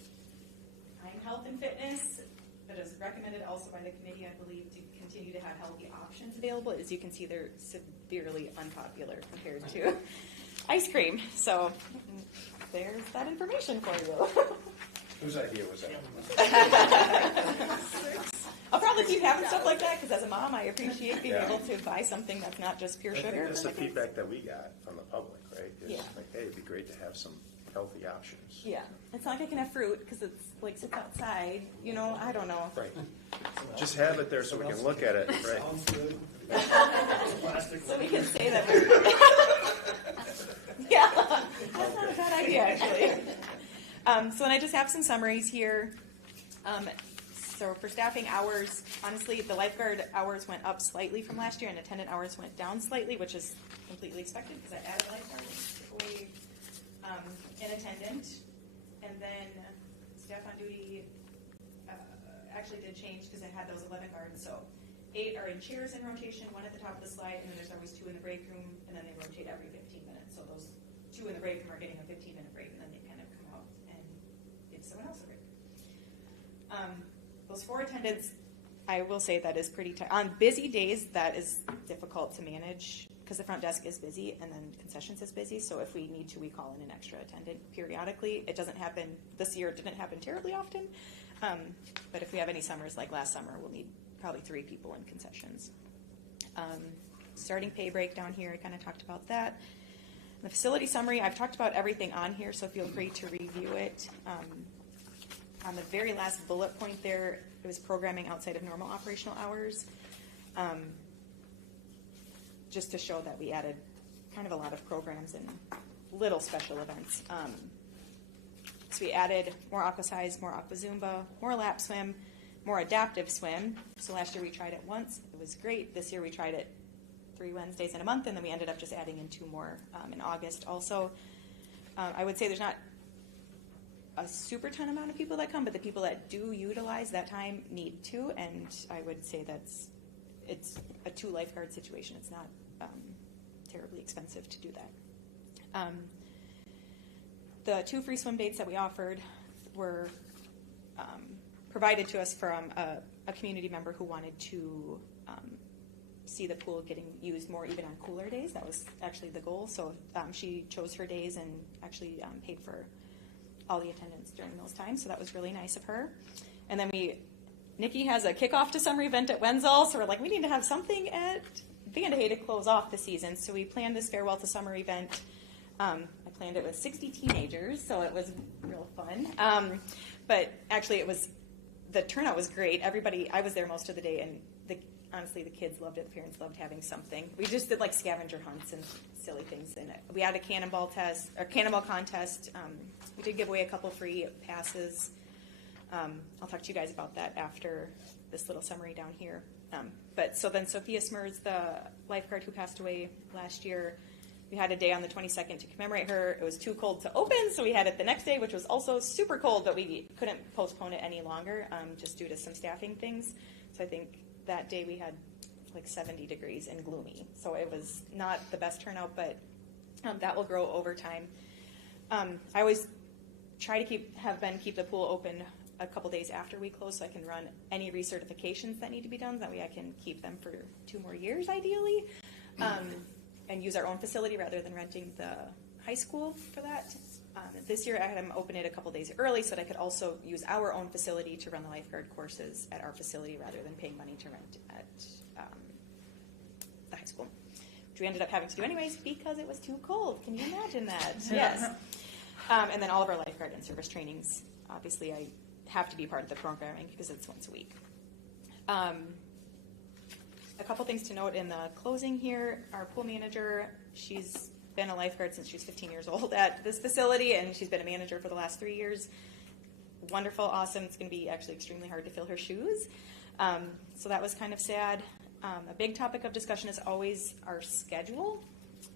time, health, and fitness. That is recommended also by the committee, I believe, to continue to have healthy options available. As you can see, they're severely unpopular compared to ice cream. So there's that information for you. Whose idea was that? I'll probably keep having stuff like that, because as a mom, I appreciate being Yeah. able to buy something that's not just pure I think sugar. that's for the my kids. feedback that we got from the public, right? Is Yeah. like, hey, it'd be great to have some healthy options. Yeah, it's not like I can have fruit, because it's like sits outside, I don't know. Right. Just have it there so we can look at it, right? Sounds good. So we can say that we're. Yeah, that's not a bad idea, actually. So then I just have some summaries here. So for staffing hours, honestly, the lifeguard hours went up slightly from last year, and attendant hours went down slightly, which is completely expected, because I added lifeguards, took away an attendant, and then staff on duty actually did change, because I had those 11 guards, so 8 are in chairs in rotation, 1 at the top of the slide, and then there's always 2 in the break room, and then they rotate every 15 minutes. So those 2 in the break room are getting a 15-minute break, and then they kind of come out and give someone else a break. Those 4 attendants, I will say that is pretty tight. On busy days, that is difficult to manage, because the front desk is busy, and then concessions is busy, so if we need to, we call in an extra attendant periodically. It doesn't happen, this year it didn't happen terribly often, but if we have any summers like last summer, we'll need probably 3 people in concessions. Starting pay breakdown here, I kind of talked about that. The facility summary, I've talked about everything on here, so feel free to review it. On the very last bullet point there, it was programming outside of normal operational hours. Just to show that we added kind of a lot of programs and little special events. So we added more aqua size, more aqua zumba, more lap swim, more adaptive swim. So last year we tried it once. It was great. This year we tried it 3 Wednesdays in a month, and then we ended up just adding in 2 more in August also. I would say there's not a super ton amount of people that come, but the people that do utilize that time need to, and I would say it's a 2 lifeguard situation. It's not terribly expensive to do that. The 2 free swim dates that we offered were provided to us from a community member who wanted to see the pool getting used more even on cooler days. That was actually the goal. So she chose her days and actually paid for all the attendance during those times. So that was really nice of her. And then Nikki has a kickoff to summer event at Wenzel. So we're like, we need to have something at Band Aid to close off the season. So we planned this farewell to summer event. I planned it with 60 teenagers, so it was real fun. But actually the turnout was great. I was there most of the day, and honestly, the kids loved it. The parents loved having something. We just did like scavenger hunts and silly things in it. We had a cannonball contest. We did give away a couple free passes. I'll talk to you guys about that after this little summary down here. So then Sophia Smers, the lifeguard who passed away last year, we had a day on the 22nd to commemorate her. It was too cold to open, so we had it the next day, which was also super cold, but we couldn't postpone it any longer just due to some staffing things. So I think that day we had like 70 degrees and gloomy. So it was not the best turnout, but that will grow over time. I always try to keep the pool open a couple days after we close, so I can run any recertifications that need to be done. That way I can keep them for 2 more years ideally, and use our own facility rather than renting the high school for that. This year I had them open it a couple days early so that I could also use our own facility to run the lifeguard courses at our facility rather than paying money to rent at the high school, which we ended up having to do anyways because it was too cold. Can you imagine that? Yes. And then all of our lifeguard and service trainings, obviously I have to be part of the programming because it's once a week. A couple things to note in the closing here. Our pool manager, she's been a lifeguard since she was 15 years old at this facility, and she's been a manager for the last 3 years. Wonderful, awesome. It's going to be actually extremely hard to fill her shoes. So that was kind of sad. A big topic of discussion is always our schedule.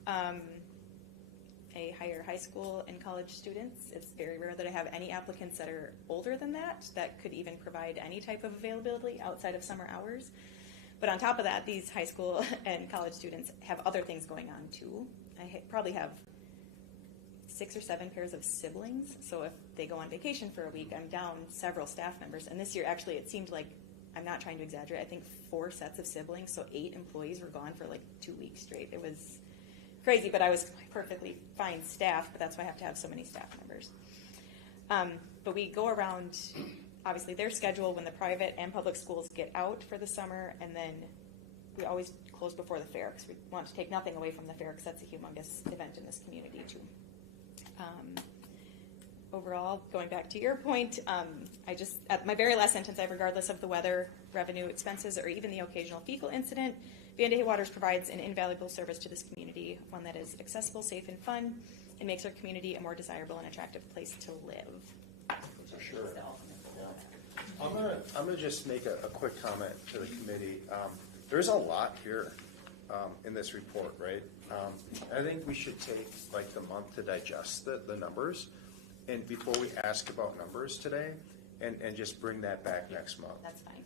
I hire high school and college students. It's very rare that I have any applicants that are older than that could even provide any type of availability outside of summer hours. But on top of that, these high school and college students have other things going on too. I probably have 6 or 7 pairs of siblings. So if they go on vacation for a week, I'm down several staff members. And this year, actually, it seemed like, I'm not trying to exaggerate, I think 4 sets of siblings, so 8 employees were gone for like 2 weeks straight. It was crazy, but I was perfectly fine staff, but that's why I have to have so many staff members. But we go around obviously their schedule when the private and public schools get out for the summer, and then we always close before the fair because we want to take nothing away from the fair because that's a humongous event in this community too. Overall, going back to your point, I just, at my very last sentence, I have regardless of the weather, revenue, expenses, or even the occasional fecal incident, Van Waters provides an invaluable service to this community, one that is accessible, safe, and fun, and makes our community a more desirable and attractive place to live. For sure. I'm gonna just make a quick comment to the committee. There's a lot here in this report, right? I think we should take like the month to digest the numbers, and before we ask about numbers today, and just bring that back next month. That's fine.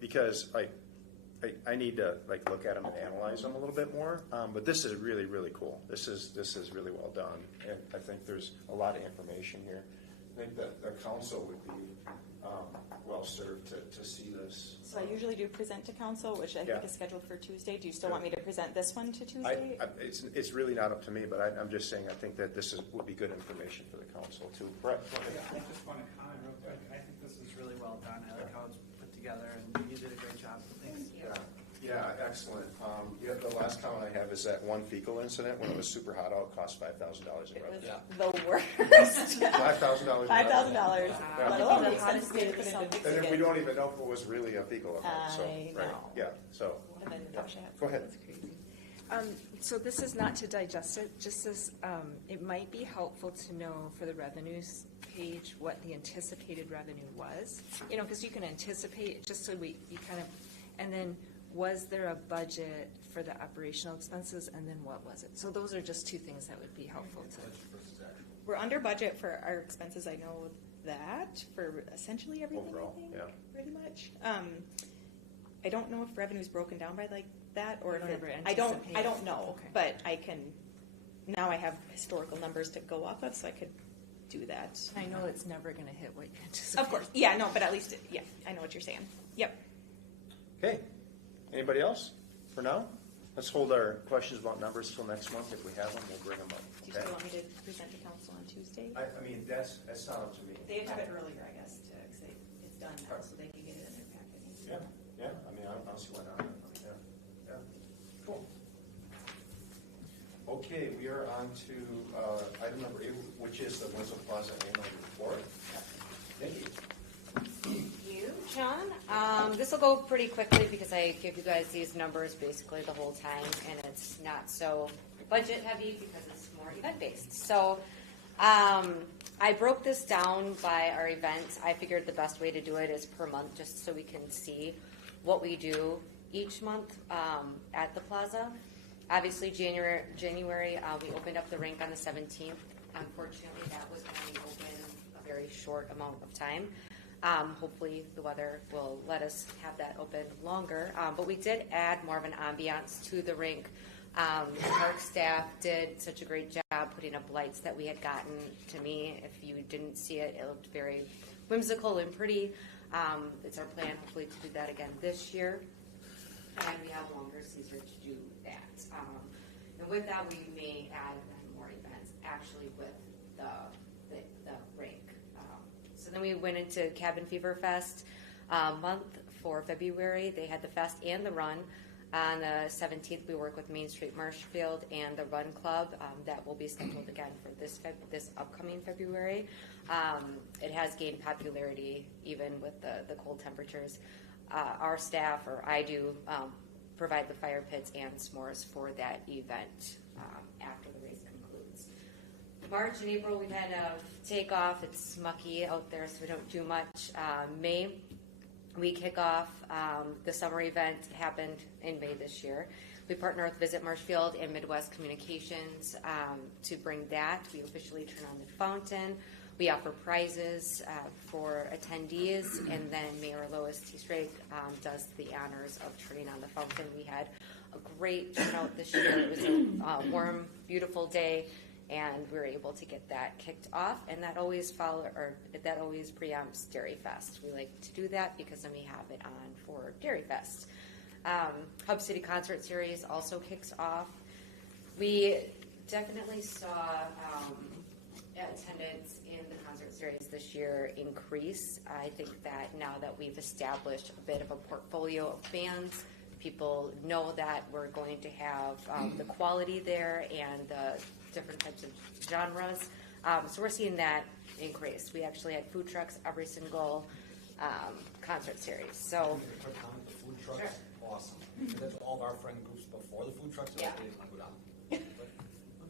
Because I need to like look at them and analyze them a little bit more. But this is really, really cool. This is really well done, and I think there's a lot of information here. I think that the council would be well served to see this. So I usually do present to council, which I think is scheduled for Tuesday. Do you still want me to present this one to Tuesday? It's really not up to me, but I'm just saying I think that this would be good information for the council too. Brett, go ahead. I just want to comment real quick. I think this is really well done. I like how it's put together, and you did a great job. Thanks. Yeah, excellent. The last comment I have is that one fecal incident when it was super hot out cost $5,000 in revenue. The worst. $5,000. $5,000. Let alone the expense to put And into then we don't even know if it was really a fecal event. So, I right. know. Yeah. So. What have been Go ahead. That's crazy. So this is not to digest it, just as, it might be helpful to know for the revenues page what the anticipated revenue was. You know, because you can anticipate, just so you kind of, and then was there a budget for the operational expenses, and then what was it? So those are just two things that would be helpful to. We're under budget for our expenses. I know that for essentially everything. Overall, I think, yeah. pretty much. I don't know if revenue is broken down by like that, or if don't ever I don't anticipate. know, Okay. but I can. Now I have historical numbers to go off of, so I could do that. I know it's never going to hit what you anticipate. Of course, yeah, no, but at least, yeah, I know what you're saying. Yep. Okay. Anybody else for now? Let's hold our questions about numbers till next month. If we have them, we'll bring them up. Do you Okay. still want me to present to council on Tuesday? I mean, that's not up to me. They have it earlier, I guess, to say it's done now, so they can get it in their packet. Yeah. I mean, I don't see why not. Yeah. Cool. Okay, we are on to item number 8, which is the Winslow Plaza annual report. Thank you. Thank you, John. This will go pretty quickly because I give you guys these numbers basically the whole time, and it's not so budget heavy because it's more event based. So I broke this down by our events. I figured the best way to do it is per month, just so we can see what we do each month at the plaza. Obviously, January we opened up the rink on the 17th. Unfortunately, that was only open a very short amount of time. Hopefully the weather will let us have that open longer. But we did add more of an ambiance to the rink. The park staff did such a great job putting up lights that we had gotten. To me, if you didn't see it, it looked very whimsical and pretty. It's our plan hopefully to do that again this year. And we have longer Caesar to do that. And with that, we may add more events actually with the rink. So then we went into Cabin Fever Fest month for February. They had the fest and the run. On the 17th, we work with Main Street Marshfield and the Run Club. That will be scheduled again for this upcoming February. It has gained popularity even with the cold temperatures. Our staff, or I do, provide the fire pits and s'mores for that event after the race concludes. March and April, we've had a takeoff. It's mucky out there, so we don't do much. May, we kick off. The summer event happened in May this year. We partner with Visit Marshfield and Midwest Communications to bring that. We officially turn on the fountain. We offer prizes for attendees, and then Mayor Lois T. Strake does the honors of turning on the fountain. We had a great turnout this year. It was a warm, beautiful day, and we were able to get that kicked off. And that always preempts Dairy Fest. We like to do that because then we have it on for Dairy Fest. Hub City Concert Series also kicks off. We definitely saw attendance in the concert series this year increase. I think that now that we've established a bit of a portfolio of bands, people know that we're going to have the quality there and the different types of genres. So we're seeing that increase. We actually had food trucks every single concert series. So The food trucks, Sure. awesome. And then all of our friend groups before the food trucks, Yeah. they didn't want to go down.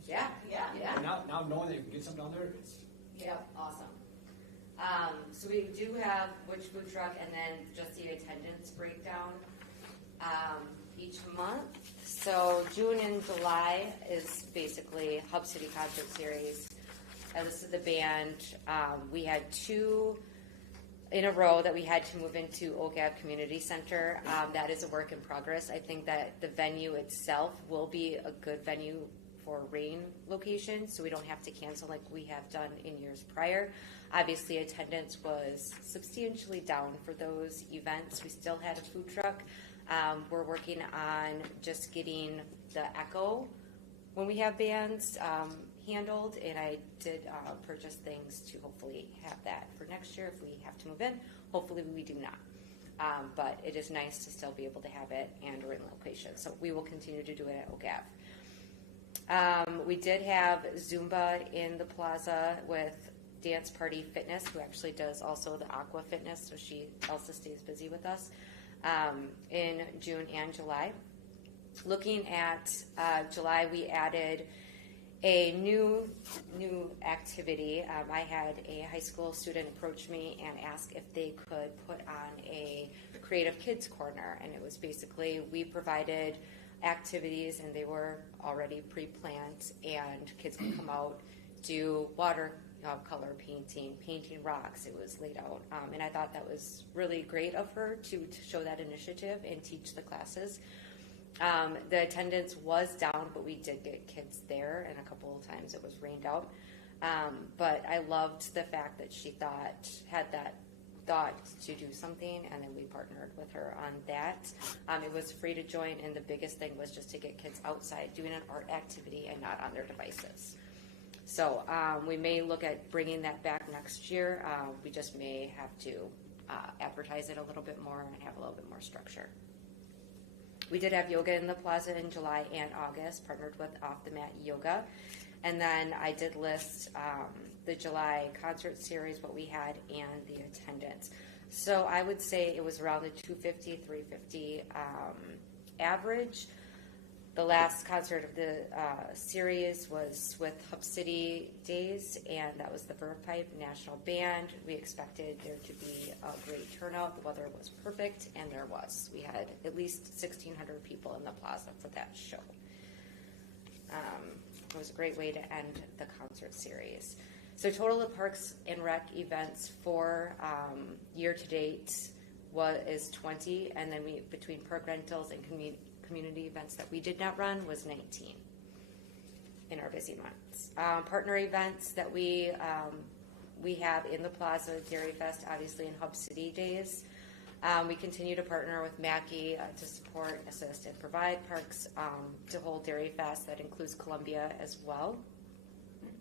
yeah. And now knowing that you can get something down there, it's Yeah, awesome. So we do have which food truck and then just the attendance breakdown each month. So June and July is basically Hub City Concert Series. And this is the band. We had 2 in a row that we had to move into OGAB Community Center. That is a work in progress. I think that the venue itself will be a good venue for rain location, so we don't have to cancel like we have done in years prior. Obviously, attendance was substantially down for those events. We still had a food truck. We're working on just getting the echo when we have bands handled, and I did purchase things to hopefully have that for next year if we have to move in. Hopefully we do not. But it is nice to still be able to have it and we're in location. So we will continue to do it at OGAV. We did have Zumba in the plaza with Dance Party Fitness, who actually does also the Aqua Fitness, so she also stays busy with us in June and July. Looking at July, we added a new activity. I had a high school student approach me and ask if they could put on a creative kids corner, and it was basically we provided activities and they were already pre-planned, and kids could come out, do watercolor painting rocks. It was laid out, and I thought that was really great of her to show that initiative and teach the classes. The attendance was down, but we did get kids there, and a couple of times it was rained out. But I loved the fact that she had that thought to do something, and then we partnered with her on that. It was free to join, and the biggest thing was just to get kids outside doing an art activity and not on their devices. So we may look at bringing that back next year. We just may have to advertise it a little bit more and have a little bit more structure. We did have yoga in the plaza in July and August, partnered with Off the Mat Yoga. And then I did list the July concert series, what we had, and the attendance. So I would say it was around the 250, 350 average. The last concert of the series was with Hub City Days, and that was the Verve Pipe National Band. We expected there to be a great turnout. The weather was perfect, and there was. We had at least 1,600 people in the plaza for that show. It was a great way to end the concert series. So total of Parks and Rec events for year to date is 20, and then we between park rentals and community events that we did not run was 19 in our busy months. Partner events that we have in the plaza, Dairy Fest, obviously, and Hub City Days. We continue to partner with Mackey to support, assist, and provide parks to hold Dairy Fest. That includes Columbia as well.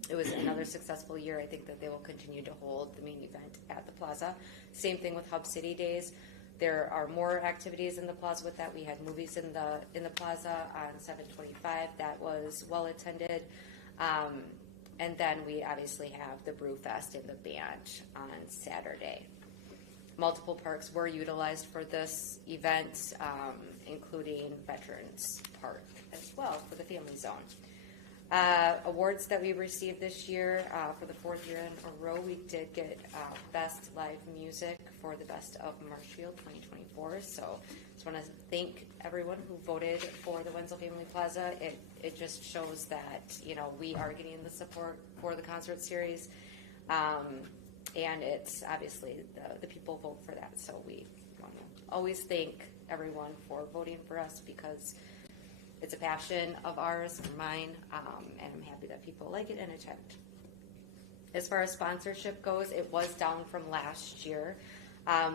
It was another successful year. I think that they will continue to hold the main event at the plaza. Same thing with Hub City Days. There are more activities in the plaza with that. We had movies in the plaza on 7/25. That was well attended. And then we obviously have the Brew Fest and the band on Saturday. Multiple parks were utilized for this event, including Veterans Park as well for the family zone. Awards that we received this year for the 4th year in a row, we did get Best Live Music for the Best of Marshfield 2024. So just want to thank everyone who voted for the Wenzel Family Plaza. It just shows that, we are getting the support for the concert series. And it's obviously the people vote for that. So we want to always thank everyone for voting for us because it's a passion of ours, mine, and I'm happy that people like it and attend. As far as sponsorship goes, it was down from last year.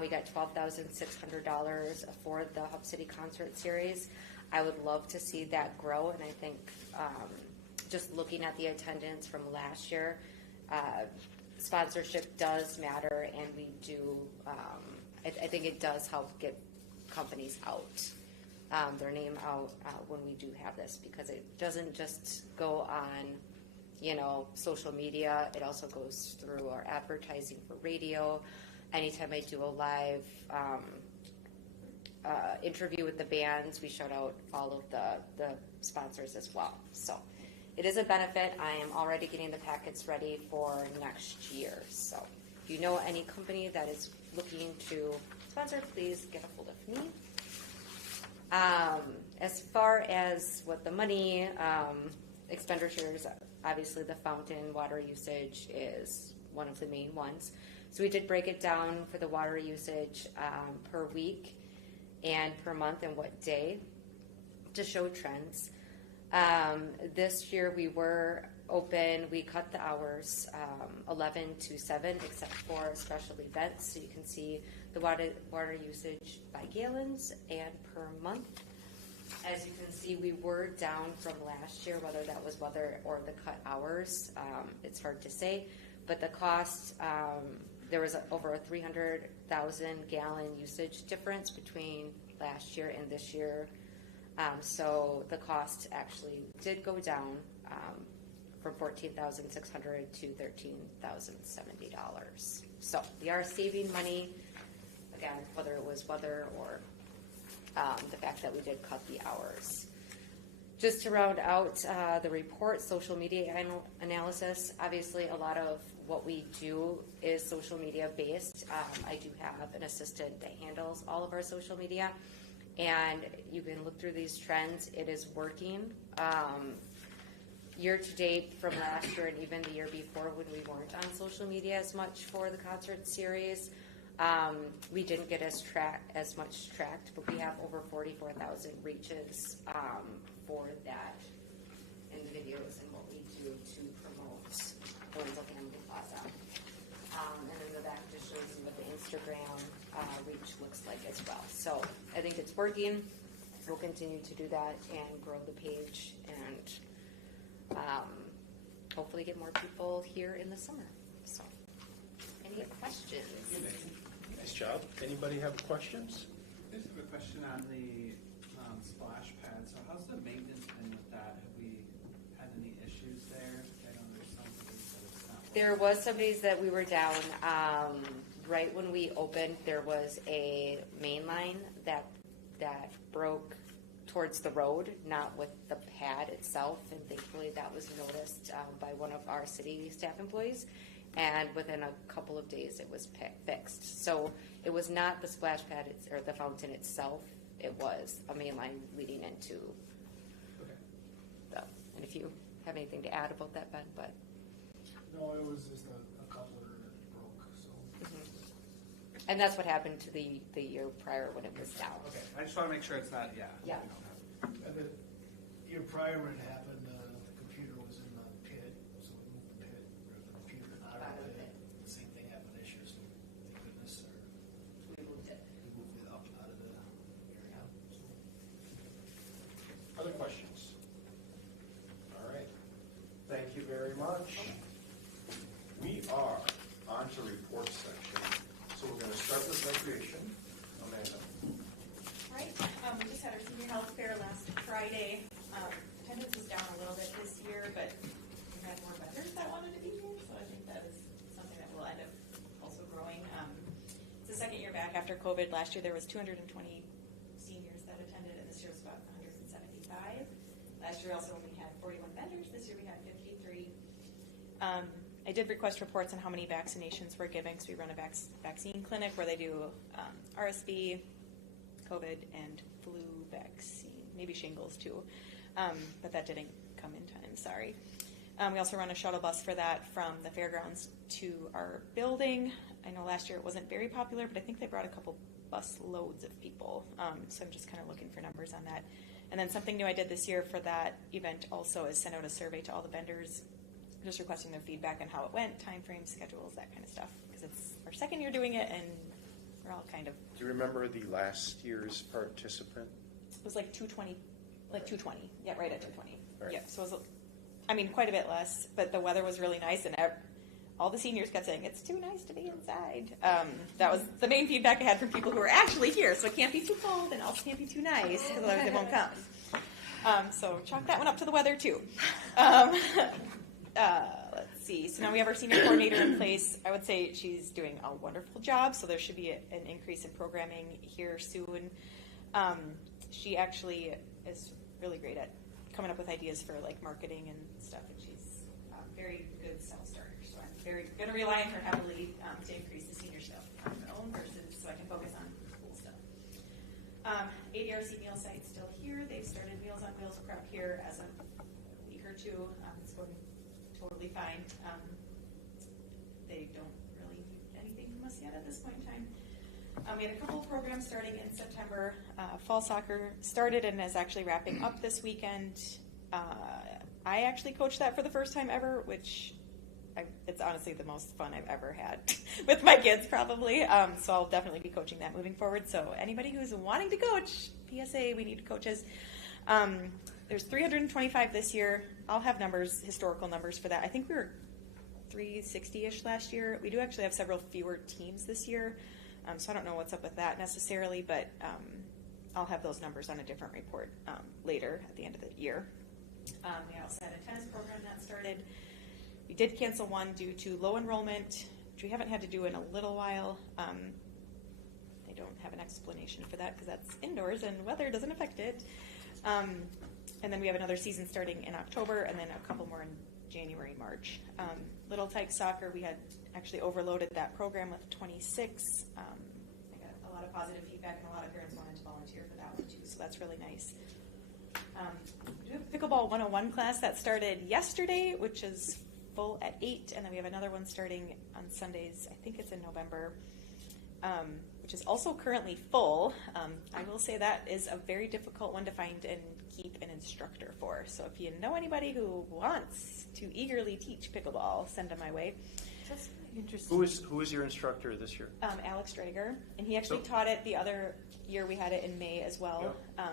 We got $12,600 for the Hub City Concert Series. I would love to see that grow, and I think just looking at the attendance from last year, sponsorship does matter, and we do, I think it does help get companies out, their name out, when we do have this, because it doesn't just go on, you know, social media, it also goes through our advertising for radio. Anytime I do a live, interview with the bands, we shout out all of the sponsors as well. So it is a benefit. I am already getting the packets ready for next year. So if you know any company that is looking to sponsor, please get a hold of me. As far as what the money expenditures, obviously the fountain water usage is one of the main ones. So we did break it down for the water usage per week and per month and what day to show trends. This year we were open, we cut the hours 11 to 7 except for special events. So you can see the water usage by gallons and per month. As you can see, we were down from last year, whether that was weather or the cut hours. It's hard to say, but the cost, there was over a 300,000 gallon usage difference between last year and this year. So the cost actually did go down from $14,600 to $13,070. So we are saving money, again, whether it was weather or the fact that we did cut the hours. Just to round out the report, social media analysis. Obviously, a lot of what we do is social media based. I do have an assistant that handles all of our social media, and you can look through these trends. It is working. Year to date from last year and even the year before, when we weren't on social media as much for the concert series, we didn't get as much tracked, but we have over 44,000 reaches for that in the videos and what we do to promote Lorenzo Family Plaza. And then the back just shows you what the Instagram reach looks like as well. So I think it's working. We'll continue to do that and grow the page and hopefully get more people here in the summer. So, any questions? Nice job. Anybody have questions? I just have a question on the splash pad. So how's the maintenance been with that? Have we had any issues there? I know there's some days that it's not working. There was some days that we were down. Right when we opened, there was a main line that broke towards the road, not with the pad itself, and thankfully that was noticed by one of our city staff employees, and within a couple of days it was fixed. So it was not the splash pad or the fountain itself, it was a main line leading into and if you have anything to add about that, Ben, but. No, it was just a coupler that broke, so. And that's what happened to the year prior when it was down. Okay, I just want to make sure it's not, Yeah. And the year prior when it happened, the computer was in the pit, so we moved the pit, or the computer out of the pit. The same thing happened this year, so thank goodness, We moved it. we moved it up out of the area, so. Other questions? All right. Thank you very much. We are on to report section. So we're going to start with recreation. Amanda. Right, we just had our senior health fair last Friday. Attendance was down a little bit this year, but we had more vendors that wanted to be here, so I think that is something that will end up also growing. It's the second year back after COVID. Last year there was 220 seniors that attended, and this year was about 175. Last year also we had 41 vendors. This year we had 53. I did request reports on how many vaccinations we're giving, because we run a vaccine clinic where they do RSV, COVID, and flu vaccine, maybe shingles too, but that didn't come in time, sorry. We also run a shuttle bus for that from the fairgrounds to our building. I know last year it wasn't very popular, but I think they brought a couple bus loads of people, so I'm just kind of looking for numbers on that. And then something new I did this year for that event also is send out a survey to all the vendors, just requesting their feedback on how it went, time frames, schedules, that kind of stuff, because it's our second year doing it, and we're all kind of. Do you remember the last year's participant? It was like 220, yeah, right at 220. Right. Yeah, so it was, I mean, quite a bit less, but the weather was really nice, and all the seniors kept saying, it's too nice to be inside. That was the main feedback I had from people who were actually here. So it can't be too cold and also can't be too nice because otherwise they won't come. So chalk that one up to the weather too. Let's see. So now we have our senior coordinator in place. I would say she's doing a wonderful job. So there should be an increase in programming here soon. She actually is really great at coming up with ideas for like marketing and stuff, and she's a very good self-starter. So I'm very going to rely on her heavily to increase the senior stuff on my own versus so I can focus on cool stuff. ADRC meal site's still here. They've started Meals on Wheels prep here as of a week or two. It's going totally fine. They don't really need anything from us yet at this point in time. We had a couple of programs starting in September. Fall soccer started and is actually wrapping up this weekend. I actually coached that for the first time ever, which it's honestly the most fun I've ever had with my kids probably. So I'll definitely be coaching that moving forward. So anybody who's wanting to coach, PSA, we need coaches. There's 325 this year. I'll have numbers, historical numbers for that. I think we were 360-ish last year. We do actually have several fewer teams this year. So I don't know what's up with that necessarily, but I'll have those numbers on a different report later at the end of the year. We also had a tennis program that started. We did cancel one due to low enrollment, which we haven't had to do in a little while. They don't have an explanation for that because that's indoors and weather doesn't affect it. And then we have another season starting in October and then a couple more in January, March. Little Tyke Soccer, we had actually overloaded that program with 26. I got a lot of positive feedback and a lot of parents wanted to volunteer for that one too, so that's really nice. We do have a Pickleball 101 class that started yesterday, which is full at 8, and then we have another one starting on Sundays, I think it's in November, which is also currently full. I will say that is a very difficult one to find and keep an instructor for. So if you know anybody who wants to eagerly teach pickleball, send them my way. That's interesting. Who is your instructor this year? Alex Drager, and he actually taught it the other year. We had it in May as well. Yeah.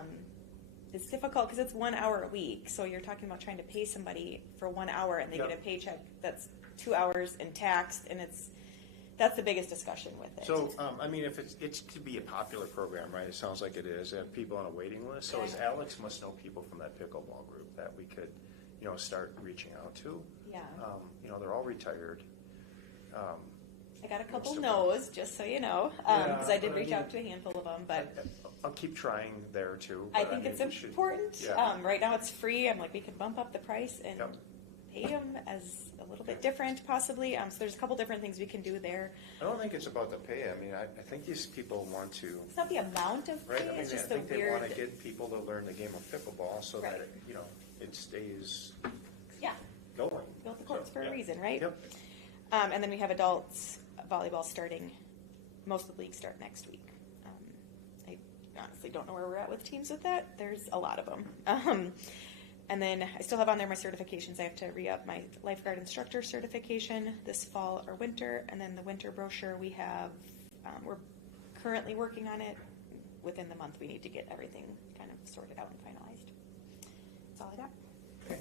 It's difficult because it's 1 hour a week, so you're talking about trying to pay somebody for 1 hour and they get a paycheck that's 2 hours and taxed, and that's the biggest discussion with it. So, I mean, if it's to be a popular program, right? It sounds like it is. Have people on a waiting list. So, as Alex must know people from that pickleball group that we could, start reaching out to. Yeah. They're all retired. I got a couple no's, just so you know, because I did reach out to a handful of them, but I'll keep trying there too. I think it's important. Right now it's free. I'm like, we could bump up the price and pay them as a little bit different, possibly. So there's a couple different things we can do there. I don't think it's about the pay. I mean, I think these people want to. It's not the amount of pay. Right. I mean, it's just I think the they weird. want to get people to learn the game of pickleball so that it stays going. Built the courts for a reason, right? Yep. And then we have adults volleyball starting. Most of the leagues start next week. I honestly don't know where we're at with teams with that. There's a lot of them. And then I still have on there my certifications. I have to re-up my lifeguard instructor certification this fall or winter. And then the winter brochure we have, we're currently working on it. Within the month we need to get everything kind of sorted out and finalized. That's all I got. Okay.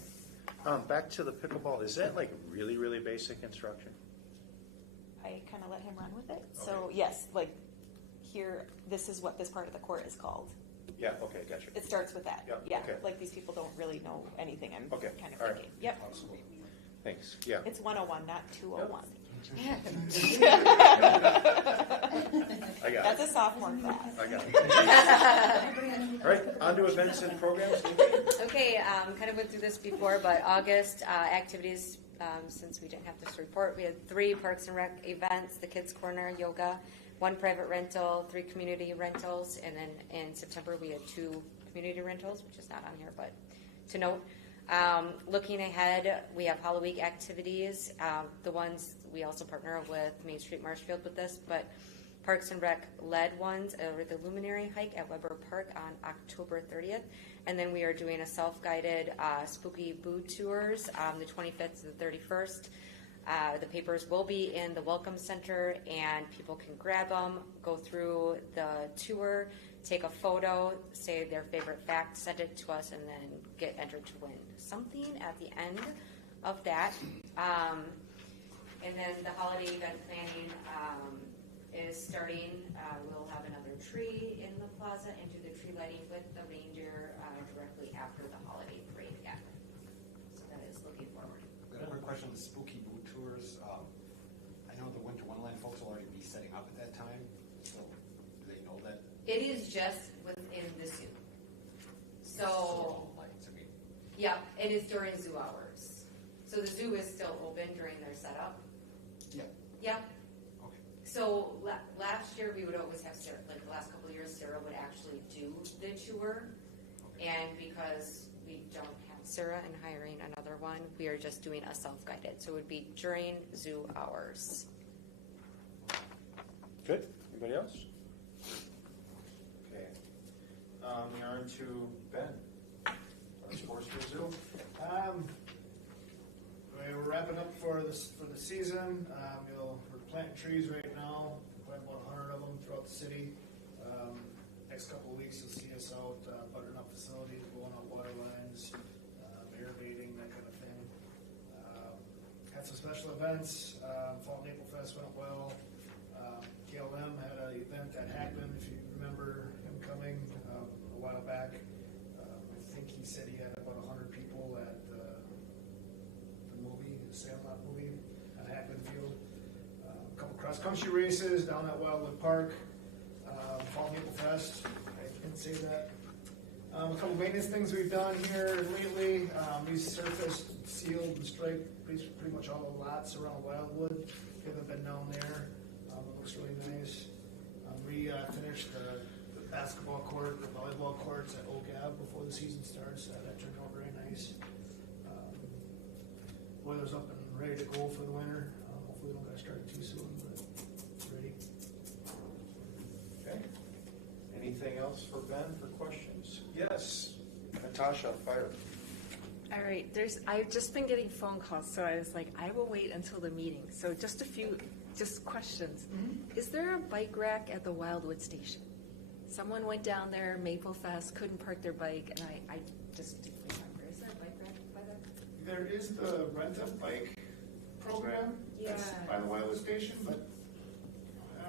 Back to the pickleball. Is that like really, really basic instruction? I kind of let him run with it. So yes, like here, this is what this part of the court is called. Yeah, okay, gotcha. It starts with that. Yep, Yeah, okay. like these people don't really know anything. I'm kind of all thinking. right. Yep. Awesome. Thanks. Yeah. It's 101, not 201. I got That's a sophomore class. I got it. All right, on to events and programs. Okay, kind of went through this before, but August activities, since we didn't have this report, we had 3 Parks and Rec events, the Kids Corner, yoga, 1 private rental, 3 community rentals, and then in September we had 2 community rentals, which is not on here, but to note. Looking ahead, we have Hollow Week activities. The ones we also partner with Main Street Marshfield with this, but Parks and Rec led ones are the Luminary Hike at Weber Park on October 30th, and then we are doing a self-guided spooky boo tours the 25th to the 31st. The papers will be in the Welcome Center, and people can grab them, go through the tour, take a photo, say their favorite fact, send it to us, and then get entered to win something at the end of that. And then the holiday event planning is starting. We'll have another tree in the plaza and do the tree lighting with the reindeer directly after the holiday parade again. So that is looking forward. Got a quick question on the spooky boot tours. I know the Winter Wonderland folks will already be setting up at that time, so do they know that? It is just within the zoo. So, all lights, I mean, yeah, it is during zoo hours. So the zoo is still open during their setup. yeah, Yep. okay. So last year, we would always have Sarah, like the last couple of years, Sarah would actually do the tour. And because we don't have Sarah and hiring another one, we are just doing a self-guided. So it would be during zoo hours. Good. Anybody else? Okay. We are on to Ben. Sports for Zoo. We're wrapping up for the season. We're planting trees right now. Plant about 100 of them throughout the city. Next couple of weeks, you'll see us out buttering up facilities, blowing out water lines, air baiting, that kind of thing. Had some special events. Fall Maple Fest went well. KLM had an event that happened, if you remember him coming a while back. I think he said he had about 100 people at the Sandlot movie at Hackman Field. A couple cross-country races down at Wildwood Park. Fall Maple Fest, I didn't say that. A couple maintenance things we've done here lately. Resurfaced, sealed, and striped pretty much all the lots around Wildwood. If you haven't been down there, it looks really nice. We finished the basketball court, the volleyball courts at Oak Ave before the season starts. That turned out very nice. Boiler's up and ready to go for the winter. Hopefully we don't get started too soon, but ready. Okay. Anything else for Ben for questions? Yes. Natasha, fire. All right, I've just been getting phone calls, so I was like, I will wait until the meeting. So just a few, just questions. Mm-hmm. Is there a bike rack at the Wildwood Station? Someone went down there, Maple Fest, couldn't park their bike, and I just didn't remember. Is there a bike rack by there? There is the rent-a-bike program that's by the Wildwood Station, but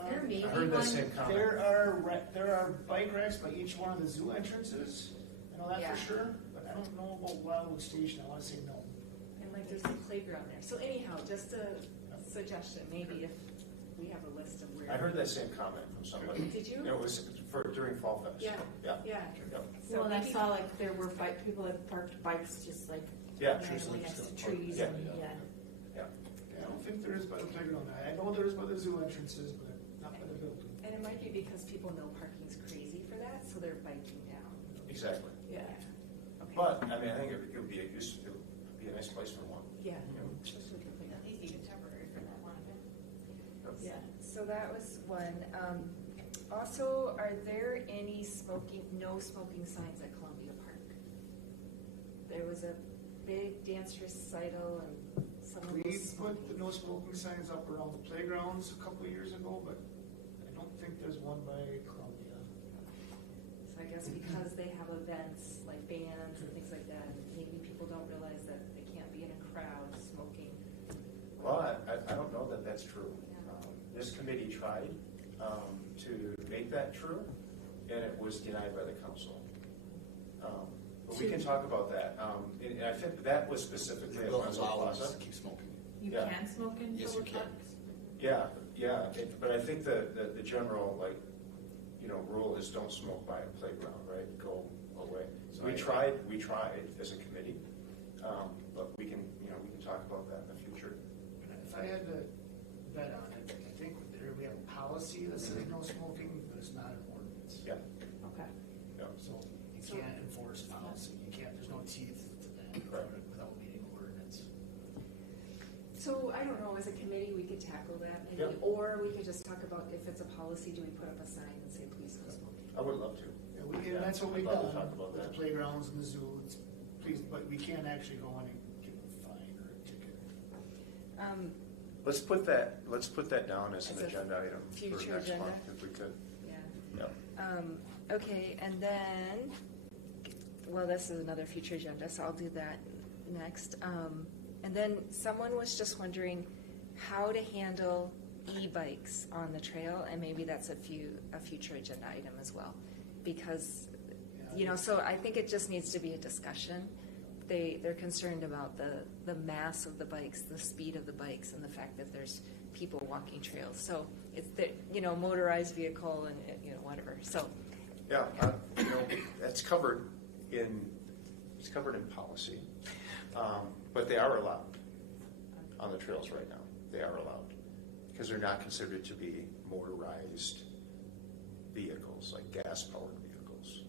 There may I be heard that one. same comment. there are bike racks by each one of the zoo entrances. I know that Yeah. for sure, but I don't know about Wildwood Station. I want to say no. And like there's a playground there. So anyhow, just a suggestion, maybe if we have a list of where. I heard that same comment from somebody. Did you? It was during Fall Fest. Yeah. Yeah. Yeah. Yep. So Well, I maybe- saw like there were people that parked bikes just like Yeah. randomly next to trees Yeah. and, Yeah. I don't think there is by the playground. I know there is by the zoo entrances, but not by the building. And it might be because people know parking's crazy for that, so they're biking down. Exactly. Yeah. Okay. But, I mean, I think it would be it would be a nice place for one. Yeah. You know? Especially if you're At least even temporary for that one event. Yeah, so that was one. Also, are there any no smoking signs at Columbia Park? There was a big dance recital and someone We was put smoking. the no smoking signs up around the playgrounds a couple of years ago, but I don't think there's one by Columbia. So I guess because they have events like bands and things like that, maybe people don't realize that they can't be in a crowd smoking. Well, I don't know that that's true. This committee tried to make that true, and it was denied by the council. But we can talk about that. And I think that was specifically at Wenzel Plaza. Keep smoking. you Yeah. can smoke in Yes, you public can. parks? Yeah, but I think the general, rule is don't smoke by a playground, right? Go away. So we tried as a committee, but we can talk about that in the future. If I had to bet on it, I think we have a policy that says no smoking, but it's not an ordinance. Yeah, Okay. yeah. So you can't enforce policy. You can't, there's no teeth to that Right. without meeting ordinance. So I don't know, as a committee, we could tackle that maybe, Yep. or we could just talk about if it's a policy, do we put up a sign and say, please no smoking? I would love to. And that's what I'd we've love to done talk about with the that. playgrounds and the zoo. Please, but we can't actually go in and give them a fine or a ticket. Let's put that down as As an a agenda item for future next agenda? month, if we could. Yeah. Yeah. Okay, and then, well, this is another future agenda, so I'll do that next. And then someone was just wondering how to handle e-bikes on the trail, and maybe that's a future agenda item as well. Because, so I think it just needs to be a discussion. They're concerned about the mass of the bikes, the speed of the bikes, and the fact that there's people walking trails. So it's the, motorized vehicle and, whatever, so. Yeah, that's covered in policy, but they are allowed on the trails right now. They are allowed, because they're not considered to be motorized vehicles, like gas-powered vehicles.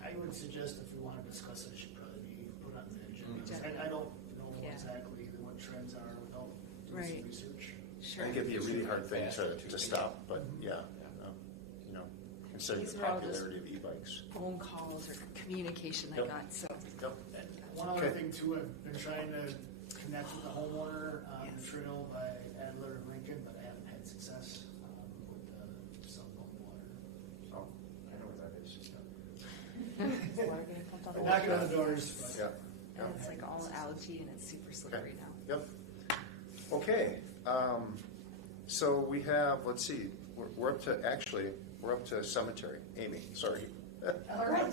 I would suggest if we want to discuss it, it should probably be put on the agenda. I don't know exactly what trends are without doing some research. I think it'd be a really hard thing to stop, but considering the popularity of e-bikes. Phone calls or communication I got, so. Yep. One other thing too, I've been trying to connect with the homeowner on the trail by Adler and Lincoln, but I haven't had success with the cell phone water. Oh, I know where that is. But knocking on the doors. But And it's like all algae and it's super slippery now. Yep. Okay. So we have, let's see, we're up to cemetery. Amy, sorry. All right.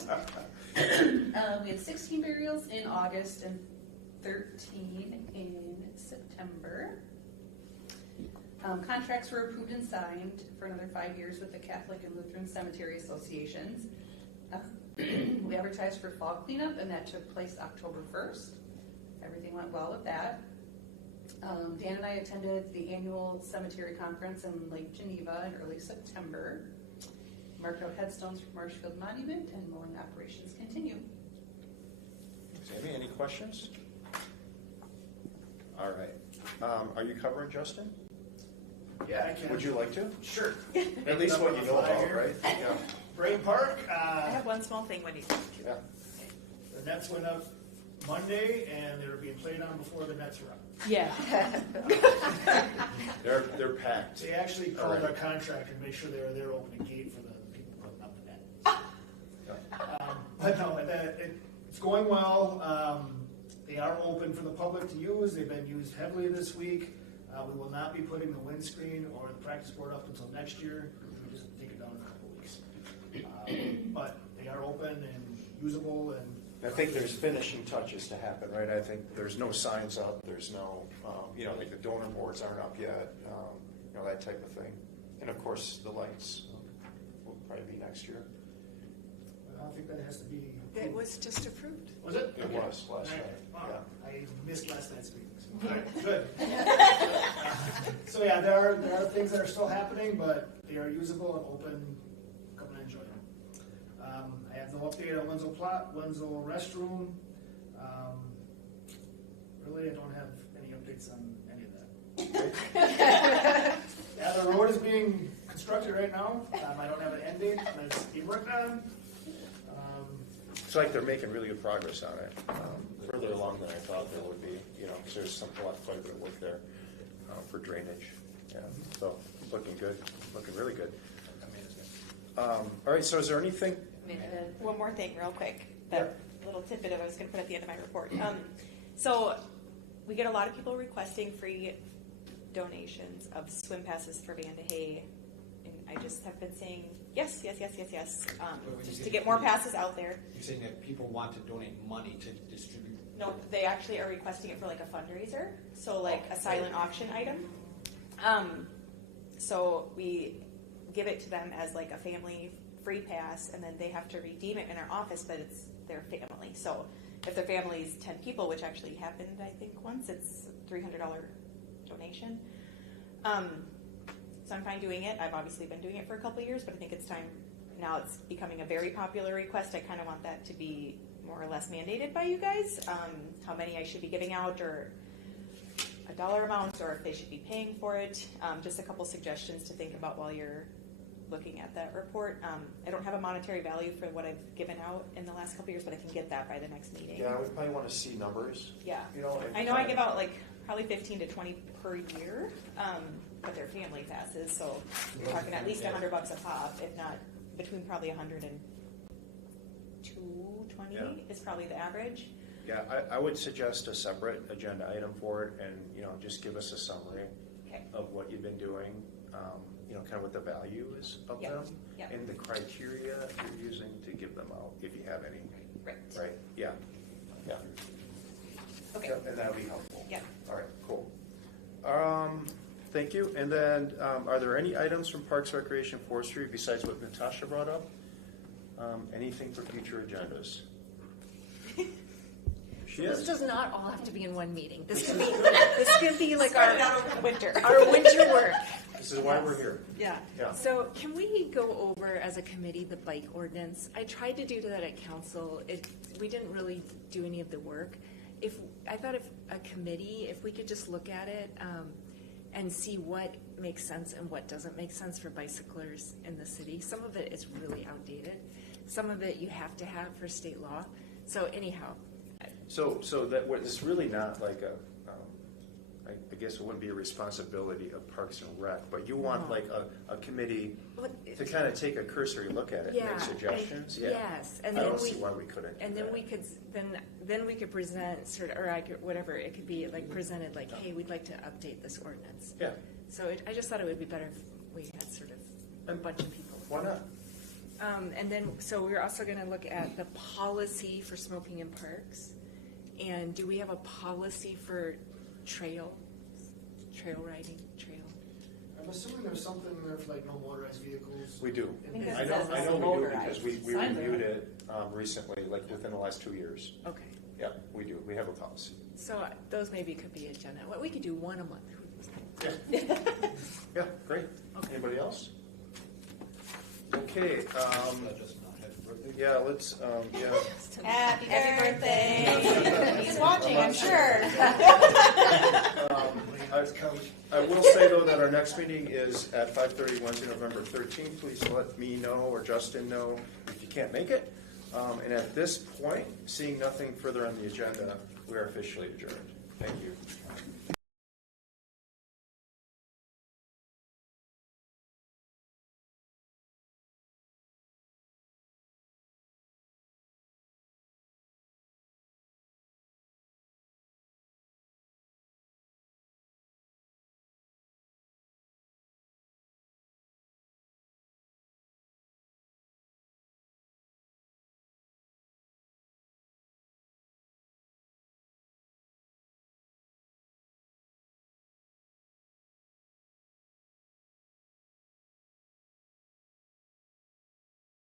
We had 16 burials in August and 13 in September. Contracts were approved and signed for another 5 years with the Catholic and Lutheran Cemetery Associations. We advertised for fall cleanup, and that took place October 1st. Everything went well with that. Dan and I attended the annual cemetery conference in Lake Geneva in early September. Marked out headstones for Marshfield Monument, and mowing operations continue. Amy, any questions? All right. Are you covering, Justin? Yeah, I can. Would you like to? Sure. At least what you know about, right? Yeah. Brain Park. I have one small thing when you. Yeah. The nets went up Monday, and they were being played on before the nets were up. Yeah. They're packed. They actually called our contractor to make sure they were there opening the gate for the people putting up the net. But no, it's going well. They are open for the public to use. They've been used heavily this week. We will not be putting the windscreen or the practice board up until next year. We'll just take it down in a couple of weeks. But they are open and usable, and I think there's finishing touches to happen, right? I think there's no signs up. There's no, like the donor boards aren't up yet, that type of thing. And of course, the lights will probably be next year. I don't think that has to be. It was just approved. Was it? It was last night. Wow. Yeah. I missed last night's meeting. So. All right, good. So yeah, there are things that are still happening, but they are usable and open. Come and enjoy them. I have no update on Wenzel plot, Wenzel restroom. Really, I don't have any updates on any of that. Yeah, the road is being constructed right now. I don't have an end date, but it's being worked on. It's like they're making really good progress on it, further along than I thought there would be, because there's quite a bit of work there for drainage. Yeah, so looking good, looking really good. All right, so is there anything? One more thing, real quick. That little tidbit I was going to put at the end of my report. So we get a lot of people requesting free donations of swim passes for Van de Hay, and I just have been saying yes, just to get more passes out there. You're saying that people want to donate money to distribute? No, they actually are requesting it for like a fundraiser, so like a silent auction item. So we give it to them as like a family free pass, and then they have to redeem it in our office, but it's their family. So if their family's 10 people, which actually happened, I think once, it's a $300 donation. So I'm fine doing it. I've obviously been doing it for a couple of years, but I think it's time now. It's becoming a very popular request. I kind of want that to be more or less mandated by you guys. How many I should be giving out, or a dollar amount, or if they should be paying for it. Just a couple suggestions to think about while you're looking at that report. I don't have a monetary value for what I've given out in the last couple of years, but I can get that by the next meeting. Yeah, we probably want to see numbers. Yeah. I know I give out like probably 15 to 20 per year, but they're family passes, so you're talking at least $100 a pop, if not between probably 100 and 220 is probably the average. Yeah, I would suggest a separate agenda item for it and, just give us a summary Okay. of what you've been doing, kind of what the value is of Yep, them. yep. And the criteria you're using to give them out, if you have any. Right. Right, yeah, yeah. Okay. Yep, and that'll be helpful. Yep. All right, cool. Thank you. And then, are there any items from Parks, Recreation, Forestry besides what Natasha brought up? Anything for future agendas? She This is. does not all have to be in one meeting. This could be like our Winter. winter work. This is why we're here. Yeah. Yeah. So can we go over as a committee the bike ordinance? I tried to do that at council. We didn't really do any of the work. I thought if a committee, if we could just look at it and see what makes sense and what doesn't make sense for bicyclers in the city. Some of it is really outdated. Some of it you have to have for state law. So anyhow. So that it's really not like I guess it wouldn't be a responsibility of Parks and Rec, but you want like a committee to kind of take a cursory look at it, and make suggestions. Yes, and I then don't see why we couldn't. And then we could then we could present whatever it could be like presented like, hey, we'd like to update this ordinance. Yeah. So I just thought it would be better if we had sort of a bunch of people. Why not? And then so we're also going to look at the policy for smoking in parks, and do we have a policy for trail riding? I'm assuming there's something in there for like no motorized vehicles. We do. And I know we do because we reviewed it recently, like within the last 2 years. Okay. Yeah, we do. We have a policy. So those maybe could be agenda. Well, we could do one a month. Yeah. Yeah, great. Anybody else? Okay. Yeah, let's. Happy birthday. He's watching, I'm sure. I will say though that our next meeting is at 5:30 Wednesday, November 13th. Please let me know or Justin know if you can't make it. And at this point, seeing nothing further on the agenda, we are officially adjourned. Thank you.